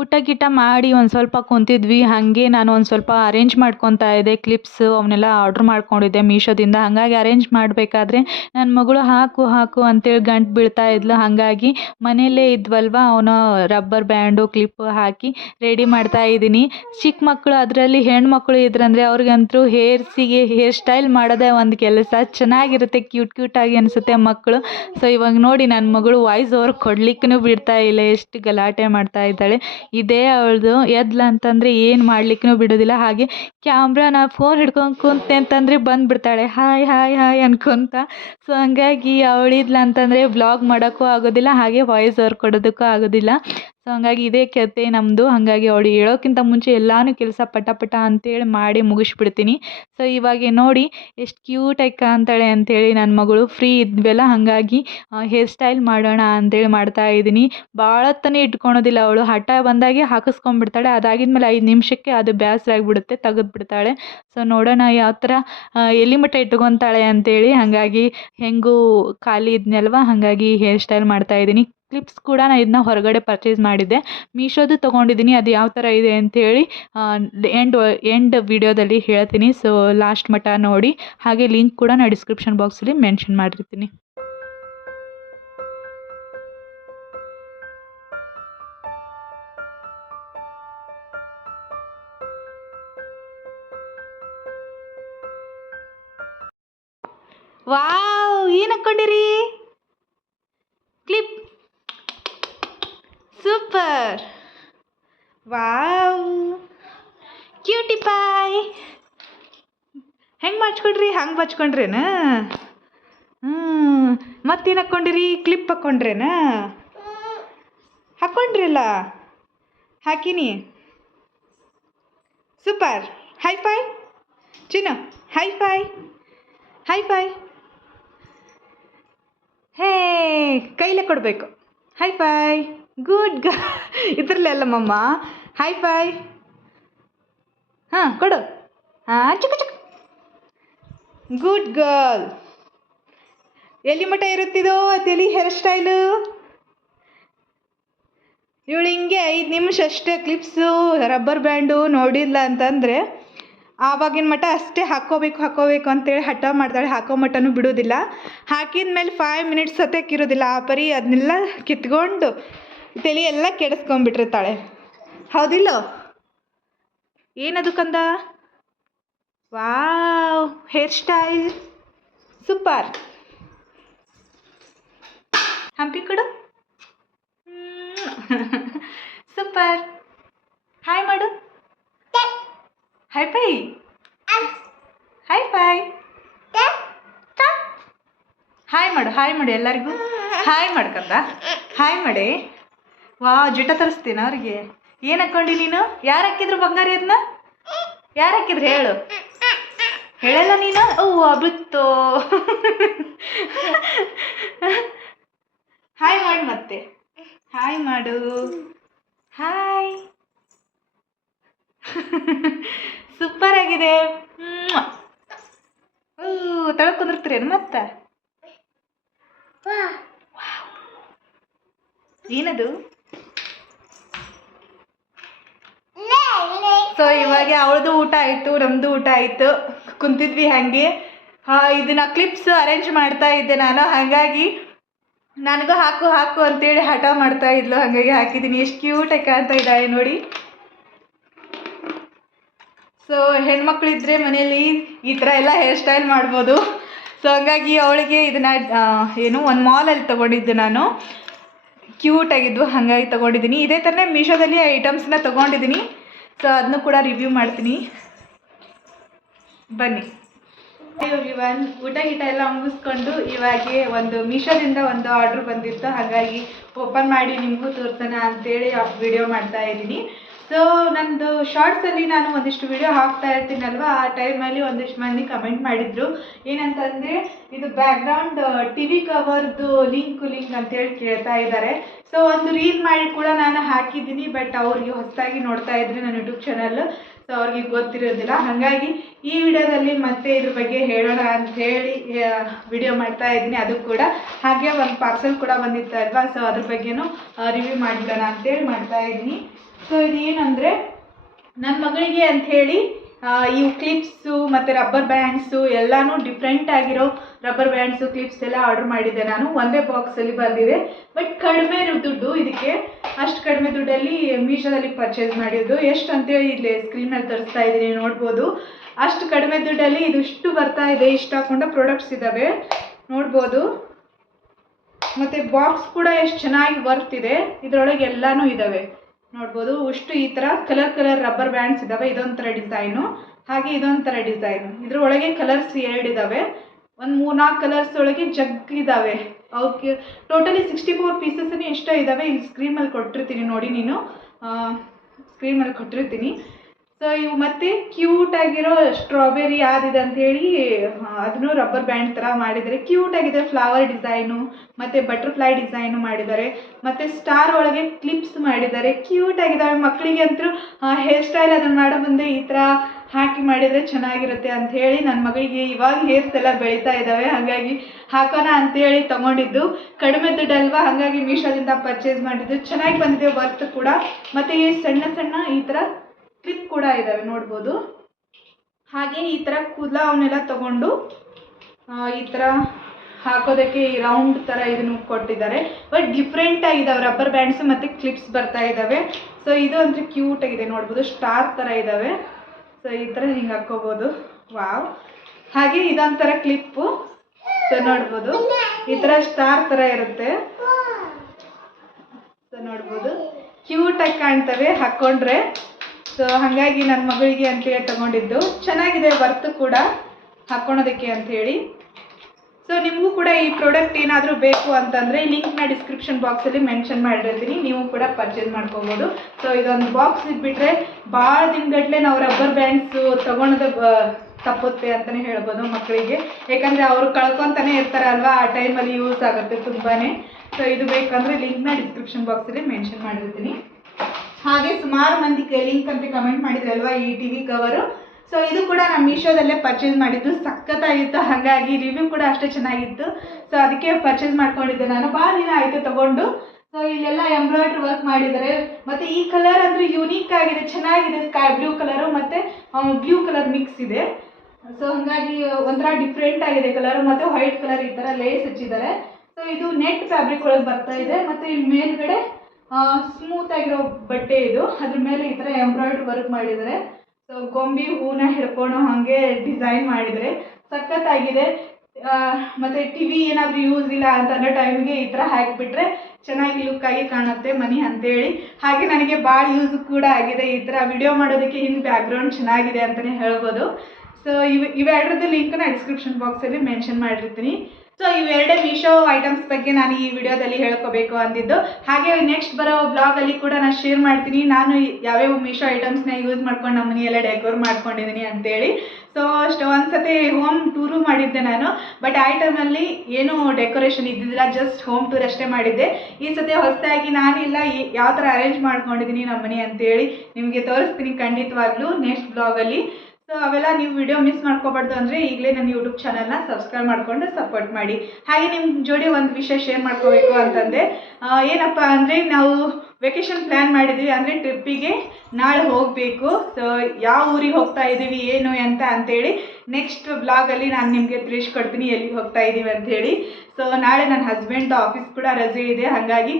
ಊಟ ಗೀಟ ಮಾಡಿ ಒಂದು ಸ್ವಲ್ಪ ಕುಂತಿದ್ವಿ. ಹಾಗೆ ನಾನು ಒಂದು ಸ್ವಲ್ಪ ಅರೇಂಜ್ ಮಾಡ್ಕೊತಾ ಇದ್ದೆ. ಕ್ಲಿಪ್ಸ್ ಅವನ್ನೆಲ್ಲ ಆರ್ಡ್ರ್ ಮಾಡ್ಕೊಂಡಿದ್ದೆ ಮೀಶೋದಿಂದ. ಹಾಗಾಗಿ ಅರೇಂಜ್ ಮಾಡಬೇಕಾದ್ರೆ ನನ್ನ ಮಗಳು ಹಾಕು ಹಾಕು ಅಂತೇಳಿ ಗಂಟು ಬೀಳ್ತಾ ಇದ್ಲು. ಹಾಗಾಗಿ ಮನೆಯಲ್ಲೇ ಇದ್ವಲ್ವ ಅವನು ರಬ್ಬರ್ ಬ್ಯಾಂಡು ಕ್ಲಿಪ್ಪು ಹಾಕಿ ರೆಡಿ ಮಾಡ್ತಾ ಇದ್ದೀನಿ. ಚಿಕ್ಕ ಮಕ್ಕಳು ಅದರಲ್ಲಿ ಹೆಣ್ಮಕ್ಳು ಇದ್ರಂದರೆ ಅವ್ರಿಗಂತೂ ಹೇರ್ ಸ್ಟೈಲ್ ಮಾಡೋದೇ ಒಂದು ಕೆಲಸ. ಚೆನ್ನಾಗಿರುತ್ತೆ, ಕ್ಯೂಟಾಗಿ ಅನಿಸುತ್ತೆ ಮಕ್ಕಳು. ಸೊ ಇವಾಗ ನೋಡಿ ನನ್ನ ಮಗಳು ವಾಯ್ಸ್ ಓವರ್ ಕೊಡ್ಲಿಕ್ಕೂ ಬಿಡ್ತಾ ಇಲ್ಲ, ಎಷ್ಟು ಗಲಾಟೆ ಮಾಡ್ತಾ ಇದ್ದಾಳೆ. ಇದೇ ಅವಳದು. ಎದ್ಲ ಅಂತಂದರೆ ಏನು ಮಾಡ್ಲಿಕ್ಕೂ ಬಿಡೋದಿಲ್ಲ. ಹಾಗೆ ಕ್ಯಾಮ್ರಾನ ಫೋನ್ ಹಿಡ್ಕೊಂಡು ಕುಂತೆ ಅಂತಂದರೆ ಬಂದುಬಿಡ್ತಾಳೆ ಹಾಯ್ ಹಾಯ್ ಹಾಯ್ ಅನ್ಕೊತ. ಸೊ ಹಂಗಾಗಿ ಅವಳಿದ್ಲ ಅಂತಂದರೆ ವ್ಲಾಗ್ ಮಾಡೋಕ್ಕೂ ಆಗೋದಿಲ್ಲ, ಹಾಗೆ ವಾಯ್ಸ್ ಓವರ್ ಕೊಡೋದಕ್ಕೂ ಆಗೋದಿಲ್ಲ. ಸೊ ಹಂಗಾಗಿ ಇದೇ ಕತೆ ನಮ್ಮದು. ಹಾಗಾಗಿ ಅವಳು ಹೇಳೋಕ್ಕಿಂತ ಮುಂಚೆ ಎಲ್ಲನೂ ಕೆಲಸ ಪಟ ಪಟ ಅಂತೇಳಿ ಮಾಡಿ ಮುಗಿಸ್ಬಿಡ್ತೀನಿ. ಸೊ ಇವಾಗ ನೋಡಿ ಎಷ್ಟು ಕ್ಯೂಟಾಗಿ ಕಾಣ್ತಾಳೆ ಅಂಥೇಳಿ ನನ್ನ ಮಗಳು. ಫ್ರೀ ಇದ್ವಲ್ಲ, ಹಾಗಾಗಿ ಹೇರ್ ಸ್ಟೈಲ್ ಮಾಡೋಣ ಅಂತೇಳಿ ಮಾಡ್ತಾ ಇದ್ದೀನಿ. ಭಾಳ ಹೊತ್ತನೇ ಇಟ್ಕೊಳೋದಿಲ್ಲ ಅವಳು. ಹಠ ಬಂದಾಗೆ ಹಾಕಿಸ್ಕೊಂಡ್ಬಿಡ್ತಾಳೆ. ಅದಾಗಿದ್ಮೇಲೆ 5 ನಿಮಿಷಕ್ಕೆ ಅದು ಬೇಸರ ಆಗಿಬಿಡುತ್ತೆ, ತೆಗೆದ್ಬಿಡ್ತಾಳೆ. ಸೊ ನೋಡೋಣ ಯಾವ ಥರ ಎಲ್ಲಿ ಮಟ್ಟ ಇಟ್ಕೊತಾಳೆ ಅಂತೇಳಿ. ಹಾಗಾಗಿ ಹೆಂಗೂ ಖಾಲಿ ಇದ್ನಲ್ವ, ಹಾಗಾಗಿ ಹೇರ್ ಸ್ಟೈಲ್ ಮಾಡ್ತಾಯಿದ್ದೀನಿ. ಕ್ಲಿಪ್ಸ್ ಕೂಡ ನಾನು ಇದನ್ನ ಹೊರಗಡೆ ಪರ್ಚೇಸ್ ಮಾಡಿದ್ದೆ, ಮೀಶೋದು ತೊಗೊಂಡಿದ್ದೀನಿ. ಅದು ಯಾವ ಥರ ಇದೆ ಅಂಥೇಳಿ ಎಂಡ್ ವಿಡಿಯೋದಲ್ಲಿ ಹೇಳ್ತೀನಿ. ಸೊ ಲಾಸ್ಟ್ ಮಟ್ಟ ನೋಡಿ. ಹಾಗೆ ಲಿಂಕ್ ಕೂಡ ನಾನು ಡಿಸ್ಕ್ರಿಪ್ಷನ್ ಬಾಕ್ಸಲ್ಲಿ ಮೆನ್ಷನ್ ಮಾಡಿರ್ತೀನಿ. ವಾವ್, ಏನು ಹಾಕ್ಕೊಂಡಿರಿ? Clip super. Wow, cutie pie. ಹೆಂಗೆ ಮಾಡ್ಸ್ಕೊಡ್ರಿ? ಹಂಗೆ ಬಚ್ಕೊಂಡ್ರೇನ? ಮತ್ತೇನು ಹಾಕ್ಕೊಂಡಿರಿ? ಕ್ಲಿಪ್ ಹಾಕ್ಕೊಂಡ್ರೇನ? ಹಾಕ್ಕೊಂಡ್ರಲ್ಲ, ಹಾಕಿನಿ. ಸೂಪರ್. ಹೈ ಫೈ ಚಿನ್ನು, ಹೈ ಫೈ, ಹೈ ಫೈ. ಕೈಲೇ ಕೊಡಬೇಕು. High five. ಗುಡ್ ಇದರಲ್ಲೇ ಅಲ್ಲ ಮಮ್ಮ. High five. ಹಾಂ ಕೊಡು. ಹಾಂ ಚಿಕ್ಕ ಚಿಕ್ಕ. Good girl. ಎಲ್ಲಿ ಮಠ ಇರುತ್ತಿದೋ ತಲೆ ಹೇರ್ ಸ್ಟೈಲು. ಇವಳು ಹಿಂಗೆ 5 ನಿಮಿಷ ಅಷ್ಟೇ ಕ್ಲಿಪ್ಸು ರಬ್ಬರ್ ಬ್ಯಾಂಡು ನೋಡಿಲ್ಲ ಅಂತಂದರೆ ಆವಾಗಿನ ಮಟ್ಟ ಅಷ್ಟೇ ಹಾಕ್ಕೋಬೇಕು ಅಂತೇಳಿ ಹಠ ಮಾಡ್ತಾಳೆ. ಹಾಕೋ ಮಟ್ಟನೂ ಬಿಡೋದಿಲ್ಲ. ಹಾಕಿದ ಮೇಲೆ 5 ಮಿನಿಟ್ಸ್ ಸತ್ಯಕ್ಕೆ ಇರೋದಿಲ್ಲ. ಆ ಪರಿ ಅದನ್ನೆಲ್ಲ ಕಿತ್ಕೊಂಡು ತಲೆ ಎಲ್ಲ ಕೆಡಿಸ್ಕೊಂಡ್ಬಿಟ್ಟಿರ್ತಾಳೆ. ಹೌದಿಲ್ಲೋ? ಏನದು ಕಂದ? Wow, hair style super. ಹಂಪಿ ಕೊಡು. ಸೂಪರ್. ಹಾಯ್ ಮಾಡು. High five. High five. Hi ಮಾಡು ಎಲ್ಲರಿಗೂ. ಹಾಯ್ ಮಾಡ್ಕಂದ. ಹಾಯ್ ಮಾಡಿ. ವಾ ಜುಟ ತರಿಸ್ತೀನ ಅವ್ರಿಗೆ. ಏನು ಹಾಕ್ಕೊಂಡಿ ನೀನು? ಯಾರು ಹಾಕಿದ್ರು ಬಂಗಾರಿ ಅದನ್ನ? ಯಾರು ಹಾಕಿದ್ರು ಹೇಳು. ಹೇಳಲ್ಲ ನೀನು? ಓ ಬಿತ್ತು. ಹಾಯ್ ಮಾಡು ಮತ್ತೆ. ಹಾಯ್ ಮಾಡು. ಹಾಯ್. ಸೂಪರ್ ಆಗಿದೆ. ತಳ್ಕೊಂಡಿರ್ತೀರೇನು ಮತ್ತೆ? ಏನದು? ಸೊ ಇವಾಗ ಅವಳದು ಊಟ ಆಯಿತು, ನಮ್ಮದು ಊಟ ಆಯಿತು. ಕುಂತಿದ್ವಿ ಹಾಗೆ. ಇದನ್ನ ಕ್ಲಿಪ್ಸ್ ಅರೇಂಜ್ ಮಾಡ್ತಾ ಇದ್ದೆ ನಾನು. ಹಾಗಾಗಿ ನನಗೂ ಹಾಕು ಅಂತೇಳಿ ಹಠ ಮಾಡ್ತಾ ಇದ್ಲು. ಹಾಗಾಗಿ ಹಾಕಿದ್ದೀನಿ. ಎಷ್ಟು ಕ್ಯೂಟಾಗಿ ಕಾಣ್ತಾ ಇದ್ದಾಳೆ ನೋಡಿ. ಸೊ ಹೆಣ್ಮಕ್ಳಿದ್ರೆ ಮನೇಲಿ ಈ ಥರ ಎಲ್ಲ ಹೇರ್ ಸ್ಟೈಲ್ ಮಾಡ್ಬೋದು. ಸೊ ಹಂಗಾಗಿ ಅವಳಿಗೆ ಇದನ್ನು ಒಂದು ಮಾಲಲ್ಲಿ ತೊಗೊಂಡಿದ್ದು ನಾನು. ಕ್ಯೂಟಾಗಿದ್ದು ಹಾಗಾಗಿ ತೊಗೊಂಡಿದ್ದೀನಿ. ಇದೇ ಥರನೇ ಮೀಶೋದಲ್ಲಿ ಐಟಮ್ಸ್ನ ತೊಗೊಂಡಿದ್ದೀನಿ. ಸೊ ಅದನ್ನು ಕೂಡ ರಿವ್ಯೂ ಮಾಡ್ತೀನಿ, ಬನ್ನಿ. ಇವನ್ ಊಟ ಎಲ್ಲ ಮುಗಿಸ್ಕೊಂಡು ಇವಾಗ ಒಂದು ಮೀಶೋದಿಂದ ಒಂದು ಆರ್ಡ್ರ್ ಬಂದಿತ್ತು. ಹಾಗಾಗಿ ಓಪನ್ ಮಾಡಿ ನಿಮಗೂ ತೋರ್ಸೋಣ ಅಂತೇಳಿ ವಿಡಿಯೋ ಮಾಡ್ತಾ ಇದ್ದೀನಿ. ಸೊ ನಂದು ಶಾರ್ಟ್ಸಲ್ಲಿ ನಾನು ಒಂದಿಷ್ಟು ವಿಡಿಯೋ ಹಾಕ್ತಾ ಇರ್ತೀನಲ್ವ, ಆ ಟೈಮಲ್ಲಿ ಒಂದಿಷ್ಟು ಮಂದಿ ಕಮೆಂಟ್ ಮಾಡಿದರು. ಏನಂತಂದರೆ ಇದು ಬ್ಯಾಕ್ಗ್ರೌಂಡ್ ಟಿ ವಿ ಕವರ್ದು ಲಿಂಕ್ ಅಂತೇಳಿ ಕೇಳ್ತಾ ಇದ್ದಾರೆ. ಸೊ ಒಂದು ರೀಲ್ ಮಾಡಿ ಕೂಡ ನಾನು ಹಾಕಿದ್ದೀನಿ. ಬಟ್ ಅವ್ರಿಗೆ ಹೊಸದಾಗಿ ನೋಡ್ತಾ ಇದ್ರಿ ನನ್ನ ಯೂಟ್ಯೂಬ್ ಚಾನಲ್. ಸೊ ಅವ್ರಿಗೆ ಗೊತ್ತಿರೋದಿಲ್ಲ. ಹಾಗಾಗಿ ಈ ವಿಡಿಯೋದಲ್ಲಿ ಮತ್ತೆ ಇದ್ರ ಬಗ್ಗೆ ಹೇಳೋಣ ಅಂತ ಹೇಳಿ ವಿಡಿಯೋ ಮಾಡ್ತಾ ಇದ್ದೀನಿ. ಅದು ಕೂಡ ಹಾಗೆ ಒಂದು ಪಾರ್ಸೆಲ್ ಕೂಡ ಬಂದಿತ್ತು ಅಲ್ವಾ. ಸೊ ಅದ್ರ ಬಗ್ಗೆನೂ ರಿವ್ಯೂ ಮಾಡಿಬಿಡೋಣ ಅಂತೇಳಿ ಮಾಡ್ತಾ ಇದ್ದೀನಿ. ಸೊ ಇದು ಏನಂದರೆ ನನ್ನ ಮಗಳಿಗೆ ಅಂಥೇಳಿ ಇವು ಕ್ಲಿಪ್ಸು ಮತ್ತು ರಬ್ಬರ್ ಬ್ಯಾಂಡ್ಸು ಎಲ್ಲನೂ ಡಿಫ್ರೆಂಟ್ ಆಗಿರೋ ರಬ್ಬರ್ ಬ್ಯಾಂಡ್ಸು ಕ್ಲಿಪ್ಸ್ ಎಲ್ಲ ಆರ್ಡ್ರ್ ಮಾಡಿದ್ದೆ ನಾನು. ಒಂದೇ ಬಾಕ್ಸಲ್ಲಿ ಬಂದಿದೆ. ಬಟ್ ಕಡಿಮೆ ದುಡ್ಡು ಇದಕ್ಕೆ. ಅಷ್ಟು ಕಡಿಮೆ ದುಡ್ಡಲ್ಲಿ ಮೀಶೋದಲ್ಲಿ ಪರ್ಚೇಸ್ ಮಾಡಿದ್ದು. ಎಷ್ಟು ಅಂತೇಳಿ ಇಲ್ಲಿ ಸ್ಕ್ರೀನ್ ಮೇಲೆ ತೋರಿಸ್ತಾ ಇದ್ದೀನಿ ನೋಡ್ಬೋದು. ಅಷ್ಟು ಕಡಿಮೆ ದುಡ್ಡಲ್ಲಿ ಇದಿಷ್ಟು ಬರ್ತಾ ಇದೆ. ಇಷ್ಟು ಹಾಕೊಂಡ ಪ್ರಾಡಕ್ಟ್ಸ್ ಇದ್ದಾವೆ ನೋಡ್ಬೋದು. ಮತ್ತು ಬಾಕ್ಸ್ ಕೂಡ ಎಷ್ಟು ಚೆನ್ನಾಗಿ ಬರ್ತಿದೆ. ಇದರೊಳಗೆ ಎಲ್ಲನೂ ಇದ್ದಾವೆ ನೋಡ್ಬೋದು. ಅಷ್ಟು ಈ ಥರ ಕಲರ್ ರಬ್ಬರ್ ಬ್ಯಾಂಡ್ಸ್ ಇದ್ದಾವೆ. ಇದೊಂಥರ ಡಿಸೈನು, ಹಾಗೆ ಇದೊಂಥರ ಡಿಸೈನು. ಇದರೊಳಗೆ ಕಲರ್ಸ್ 2 ಇದ್ದಾವೆ. ಒಂದು 3-4 ಕಲರ್ಸ್ ಒಳಗೆ ಇದ್ದಾವೆ. ಅವಕ್ಕೆ ಟೋಟಲಿ 64 ಪೀಸಸ್ಸನ್ನು ಎಷ್ಟೋ ಇದ್ದಾವೆ. ಇಲ್ಲಿ ಸ್ಕ್ರೀನ್ ಮೇಲೆ ಕೊಟ್ಟಿರ್ತೀನಿ ನೋಡಿ, ನೀನು ಸ್ಕ್ರೀನ್ ಮೇಲೆ ಕೊಟ್ಟಿರ್ತೀನಿ. ಸೊ ಇವು ಮತ್ತು ಕ್ಯೂಟಾಗಿರೋ ಸ್ಟ್ರಾಬೆರಿ ಯಾವ್ದಿದೆ ಅಂಥೇಳಿ ಅದನ್ನು ರಬ್ಬರ್ ಬ್ಯಾಂಡ್ ಥರ ಮಾಡಿದ್ದಾರೆ. ಕ್ಯೂಟಾಗಿದೆ. ಫ್ಲವರ್ ಡಿಸೈನು ಮತ್ತು ಬಟರ್ಫ್ಲೈ ಡಿಸೈನು ಮಾಡಿದ್ದಾರೆ. ಮತ್ತು ಸ್ಟಾರ್ ಒಳಗೆ ಕ್ಲಿಪ್ಸ್ ಮಾಡಿದ್ದಾರೆ. ಕ್ಯೂಟಾಗಿದ್ದಾವೆ. ಮಕ್ಕಳಿಗೆ ಅಂತೂ ಹೇರ್ ಸ್ಟೈಲ್ ಅದನ್ನು ಮಾಡೋ ಮುಂದೆ ಈ ಥರ ಹಾಕಿ ಮಾಡಿದರೆ ಚೆನ್ನಾಗಿರುತ್ತೆ ಅಂಥೇಳಿ ನನ್ನ ಮಗಳಿಗೆ ಇವಾಗ ಹೇರ್ಸ್ ಎಲ್ಲ ಬೆಳೀತಾ ಇದ್ದಾವೆ. ಹಾಗಾಗಿ ಹಾಕೋಣ ಅಂಥೇಳಿ ತೊಗೊಂಡಿದ್ದು. ಕಡಿಮೆ ದುಡ್ಡಲ್ವಾ, ಹಾಗಾಗಿ ಮೀಶೋದಿಂದ ಪರ್ಚೇಸ್ ಮಾಡಿದ್ದು. ಚೆನ್ನಾಗಿ ಬಂದಿದೆ ವರ್ತ್ ಕೂಡ. ಮತ್ತು ಈ ಸಣ್ಣ ಈ ಥರ ಕ್ಲಿಪ್ ಕೂಡ ಇದ್ದಾವೆ ನೋಡ್ಬೋದು. ಹಾಗೆ ಈ ಥರ ಕೂದಲ ಅವನ್ನೆಲ್ಲ ತೊಗೊಂಡು ಈ ಥರ ಹಾಕೋದಕ್ಕೆ ಈ ರೌಂಡ್ ಥರ ಇದನ್ನು ಕೊಟ್ಟಿದ್ದಾರೆ. ಬಟ್ ಡಿಫ್ರೆಂಟ್ ಆಗಿದ್ದಾವೆ ರಬ್ಬರ್ ಬ್ಯಾಂಡ್ಸು ಮತ್ತು ಕ್ಲಿಪ್ಸ್ ಬರ್ತಾ ಇದ್ದಾವೆ. ಸೊ ಇದು ಅಂದರೆ ಕ್ಯೂಟಾಗಿದೆ ನೋಡ್ಬೋದು. ಸ್ಟಾರ್ ಥರ ಇದ್ದಾವೆ. ಸೊ ಈ ಥರ ಹಿಂಗೆ ಹಾಕ್ಕೋಬೋದು. ವಾವ್. ಹಾಗೆ ಇದೊಂಥರ ಕ್ಲಿಪ್ಪು. ಸೊ ನೋಡ್ಬೋದು ಈ ಥರ ಸ್ಟಾರ್ ಥರ ಇರುತ್ತೆ. ಸೊ ನೋಡ್ಬೋದು ಕ್ಯೂಟಾಗಿ ಕಾಣ್ತವೆ ಹಾಕ್ಕೊಂಡ್ರೆ. ಸೊ ಹಾಗಾಗಿ ನನ್ನ ಮಗಳಿಗೆ ಅಂತೇಳಿ ತೊಗೊಂಡಿದ್ದು. ಚೆನ್ನಾಗಿದೆ ವರ್ತ್ ಕೂಡ ಹಾಕ್ಕೊಳೋದಕ್ಕೆ ಅಂಥೇಳಿ. ಸೊ ನಿಮಗೂ ಕೂಡ ಈ ಪ್ರಾಡಕ್ಟ್ ಏನಾದರೂ ಬೇಕು ಅಂತಂದರೆ ಲಿಂಕ್ನ ಡಿಸ್ಕ್ರಿಪ್ಷನ್ ಬಾಕ್ಸಲ್ಲಿ ಮೆನ್ಷನ್ ಮಾಡಿರ್ತೀನಿ. ನೀವು ಕೂಡ ಪರ್ಚೇಸ್ ಮಾಡ್ಕೋಬೋದು. ಸೊ ಇದೊಂದು ಬಾಕ್ಸ್ ಇದ್ಬಿಟ್ರೆ ಭಾಳ ದಿನಗಟ್ಟಲೆ ನಾವು ರಬ್ಬರ್ ಬ್ಯಾಂಡ್ಸು ತಪ್ಪುತ್ತೆ ಅಂತಲೇ ಹೇಳ್ಬೋದು ಮಕ್ಕಳಿಗೆ. ಯಾಕಂದರೆ ಅವರು ಕಳ್ಕೊತಾನೆ ಇರ್ತಾರಲ್ವ, ಆ ಟೈಮಲ್ಲಿ ಯೂಸ್ ಆಗುತ್ತೆ ತುಂಬಾ. ಸೊ ಇದು ಬೇಕಂದರೆ ಲಿಂಕ್ನ ಡಿಸ್ಕ್ರಿಪ್ಷನ್ ಬಾಕ್ಸಲ್ಲಿ ಮೆನ್ಷನ್ ಮಾಡಿರ್ತೀನಿ. ಹಾಗೆ ಸುಮಾರು ಮಂದಿ ಲಿಂಕ್ ಅಂತ ಕಮೆಂಟ್ ಮಾಡಿದ್ರಲ್ವ ಈ ಟಿ ವಿ ಕವರು. ಸೊ ಇದು ಕೂಡ ನಾನು ಮೀಶೋದಲ್ಲೇ ಪರ್ಚೇಸ್ ಮಾಡಿದ್ದು, ಸಖತ್ತಾಗಿತ್ತು. ಹಾಗಾಗಿ ರಿವ್ಯೂ ಕೂಡ ಅಷ್ಟೇ ಚೆನ್ನಾಗಿತ್ತು. ಸೊ ಅದಕ್ಕೆ ಪರ್ಚೇಸ್ ಮಾಡ್ಕೊಂಡಿದ್ದೆ ನಾನು. ಭಾಳ ದಿನ ಆಯಿತು ತೊಗೊಂಡು. ಸೊ ಇಲ್ಲೆಲ್ಲ ಎಂಬ್ರಾಯ್ಡ್ರಿ ವರ್ಕ್ ಮಾಡಿದ್ದಾರೆ. ಮತ್ತು ಈ ಕಲರ್ ಅಂದರೆ ಯೂನಿಕ್ ಆಗಿದೆ, ಚೆನ್ನಾಗಿದೆ. ಸ್ಕೈ ಬ್ಲೂ ಕಲರು ಮತ್ತು ಬ್ಲೂ ಕಲರ್ ಮಿಕ್ಸ್ ಇದೆ. ಸೊ ಹಾಗಾಗಿ ಒಂಥರ ಡಿಫ್ರೆಂಟ್ ಆಗಿದೆ ಕಲರು. ಮತ್ತು ವೈಟ್ ಕಲರ್ ಈ ಥರ ಲೇಸ್ ಹಚ್ಚಿದ್ದಾರೆ. ಸೊ ಇದು ನೆಟ್ ಫ್ಯಾಬ್ರಿಕ್ ಒಳಗೆ ಬರ್ತಾ ಇದೆ. ಮತ್ತು ಇಲ್ಲಿ ಮೇಲ್ಗಡೆ ಸ್ಮೂತ್ ಆಗಿರೋ ಬಟ್ಟೆ ಇದು, ಅದ್ರ ಮೇಲೆ ಈ ಥರ ಎಂಬ್ರಾಯ್ಡ್ರಿ ವರ್ಕ್ ಮಾಡಿದ್ದಾರೆ. ಸೊ ಗೊಂಬೆ ಹೂನ ಹಿಡ್ಕೊಂಡು ಹಾಗೆ ಡಿಸೈನ್ ಮಾಡಿದರೆ ಸಖತ್ತಾಗಿದೆ. ಮತ್ತು ಟಿ ವಿ ಏನಾದರೂ ಯೂಸ್ ಇಲ್ಲ ಅಂತ ಅನ್ನೋ ಟೈಮಿಗೆ ಈ ಥರ ಹಾಕಿಬಿಟ್ರೆ ಚೆನ್ನಾಗಿ ಲುಕ್ಕಾಗಿ ಕಾಣುತ್ತೆ ಮನೆ ಅಂತೇಳಿ. ಹಾಗೆ ನನಗೆ ಭಾಳ ಯೂಸ್ ಕೂಡ ಆಗಿದೆ. ಈ ಥರ ವಿಡಿಯೋ ಮಾಡೋದಕ್ಕೆ ಹಿಂದೆ ಬ್ಯಾಕ್ಗ್ರೌಂಡ್ ಚೆನ್ನಾಗಿದೆ ಅಂತಲೇ ಹೇಳ್ಬೋದು. ಸೊ ಇವೆರಡರದ್ದು ಲಿಂಕ್ನ ಡಿಸ್ಕ್ರಿಪ್ಷನ್ ಬಾಕ್ಸಲ್ಲಿ ಮೆನ್ಷನ್ ಮಾಡಿರ್ತೀನಿ. ಸೊ ಇವೆರಡೇ ಮೀಶೋ ಐಟಮ್ಸ್ ಬಗ್ಗೆ ನಾನು ಈ ವಿಡಿಯೋದಲ್ಲಿ ಹೇಳ್ಕೋಬೇಕು ಅಂದಿದ್ದು. ಹಾಗೆ ನೆಕ್ಸ್ಟ್ ಬರೋ ಬ್ಲಾಗಲ್ಲಿ ಕೂಡ ನಾನು ಶೇರ್ ಮಾಡ್ತೀನಿ ನಾನು ಯಾವ್ಯಾವ ಮೀಶೋ ಐಟಮ್ಸ್ನ ಯೂಸ್ ಮಾಡ್ಕೊಂಡು ನಮ್ಮ ಮನೆಯೆಲ್ಲ ಡೆಕೋರ್ ಮಾಡ್ಕೊಂಡಿದ್ದೀನಿ ಅಂತೇಳಿ. ಸೊ ಒಂದ್ಸತಿ ಹೋಮ್ ಟೂರು ಮಾಡಿದ್ದೆ ನಾನು. ಬಟ್ ಆ ಟೈಮಲ್ಲಿ ಏನೂ ಡೆಕೋರೇಷನ್ ಇದ್ದಿದ್ದಿಲ್ಲ, ಜಸ್ಟ್ ಹೋಮ್ ಟೂರ್ ಅಷ್ಟೇ ಮಾಡಿದ್ದೆ. ಈ ಸತಿ ಹೊಸದಾಗಿ ನಾನೆಲ್ಲ ಯಾವ ಥರ ಅರೇಂಜ್ ಮಾಡ್ಕೊಂಡಿದ್ದೀನಿ ನಮ್ಮ ಮನೆ ಅಂತೇಳಿ ನಿಮಗೆ ತೋರಿಸ್ತೀನಿ ಖಂಡಿತವಾಗ್ಲೂ ನೆಕ್ಸ್ಟ್ ಬ್ಲಾಗಲ್ಲಿ. ಸೊ ಅವೆಲ್ಲ ನೀವು ವಿಡಿಯೋ ಮಿಸ್ ಮಾಡ್ಕೋಬಾರ್ದು ಅಂದರೆ ಈಗಲೇ ನನ್ನ ಯೂಟ್ಯೂಬ್ ಚಾನಲ್ನ ಸಬ್ಸ್ಕ್ರೈಬ್ ಮಾಡಿಕೊಂಡು ಸಪೋರ್ಟ್ ಮಾಡಿ. ಹಾಗೆ ನಿಮ್ಮ ಜೋಡಿ ಒಂದು ವಿಷಯ ಶೇರ್ ಮಾಡ್ಕೋಬೇಕು ಅಂತಂದೆ. ಏನಪ್ಪ ಅಂದರೆ ನಾವು ವೆಕೇಷನ್ ಪ್ಲ್ಯಾನ್ ಮಾಡಿದ್ವಿ, ಅಂದರೆ ಟ್ರಿಪ್ಪಿಗೆ ನಾಳೆ ಹೋಗಬೇಕು. ಸೊ ಯಾವ ಊರಿಗೆ ಹೋಗ್ತಾ ಇದ್ದೀವಿ ಏನು ಅಂತ ಅಂತೇಳಿ ನೆಕ್ಸ್ಟ್ ಬ್ಲಾಗಲ್ಲಿ ನಾನು ನಿಮಗೆ ತಿಳಿಸ್ಕೊಡ್ತೀನಿ ಎಲ್ಲಿಗೆ ಹೋಗ್ತಾ ಇದ್ದೀವಿ ಅಂಥೇಳಿ. ಸೊ ನಾಳೆ ನನ್ನ ಹಸ್ಬೆಂಡ್ ಆಫೀಸ್ ಕೂಡ ರಜೆ ಇದೆ. ಹಾಗಾಗಿ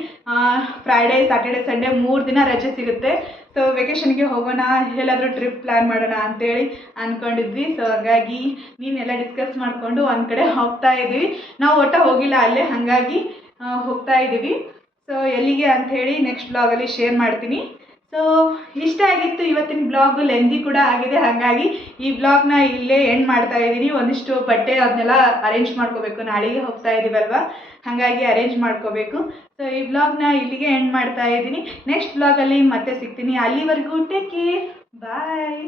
ಫ್ರೈಡೇ ಸ್ಯಾಟರ್ಡೆ ಸಂಡೇ 3 ದಿನ ರಜೆ ಸಿಗುತ್ತೆ. ಸೊ ವೆಕೇಷನ್ಗೆ ಹೋಗೋಣ, ಎಲ್ಲಾದರೂ ಟ್ರಿಪ್ ಪ್ಲ್ಯಾನ್ ಮಾಡೋಣ ಅಂಥೇಳಿ ಅಂದ್ಕೊಂಡಿದ್ವಿ. ಸೊ ಹಾಗಾಗಿ ನೀನೆಲ್ಲ ಡಿಸ್ಕಸ್ ಮಾಡಿಕೊಂಡು ಒಂದು ಕಡೆ ಹೋಗ್ತಾ ಇದ್ದೀವಿ. ನಾವು ಒಟ್ಟ ಹೋಗಿಲ್ಲ ಅಲ್ಲೇ, ಹಾಗಾಗಿ ಹೋಗ್ತಾ ಇದ್ದೀವಿ. ಸೊ ಎಲ್ಲಿಗೆ ಅಂಥೇಳಿ ನೆಕ್ಸ್ಟ್ ಬ್ಲಾಗಲ್ಲಿ ಶೇರ್ ಮಾಡ್ತೀನಿ. ಸೊ ಇಷ್ಟ ಆಗಿತ್ತು ಇವತ್ತಿನ ಬ್ಲಾಗು, ಲೆಂದಿ ಕೂಡ ಆಗಿದೆ. ಹಾಗಾಗಿ ಈ ಬ್ಲಾಗ್ನ ಇಲ್ಲೇ ಎಂಡ್ ಮಾಡ್ತಾ ಇದ್ದೀನಿ. ಒಂದಿಷ್ಟು ಬಟ್ಟೆ ಅದನ್ನೆಲ್ಲ ಅರೇಂಜ್ ಮಾಡ್ಕೋಬೇಕು, ನಾಳೆಗೆ ಹೋಗ್ತಾ ಇದ್ದೀವಲ್ವ, ಹಾಗಾಗಿ ಅರೇಂಜ್ ಮಾಡ್ಕೋಬೇಕು. ಸೊ ಈ ಬ್ಲಾಗ್ನ ಇಲ್ಲಿಗೆ ಎಂಡ್ ಮಾಡ್ತಾ ಇದ್ದೀನಿ. ನೆಕ್ಸ್ಟ್ ಬ್ಲಾಗಲ್ಲಿ ಮತ್ತೆ ಸಿಗ್ತೀನಿ. ಅಲ್ಲಿವರೆಗೂ ಟೇಕ್ ಕೇರ್, ಬಾಯ್.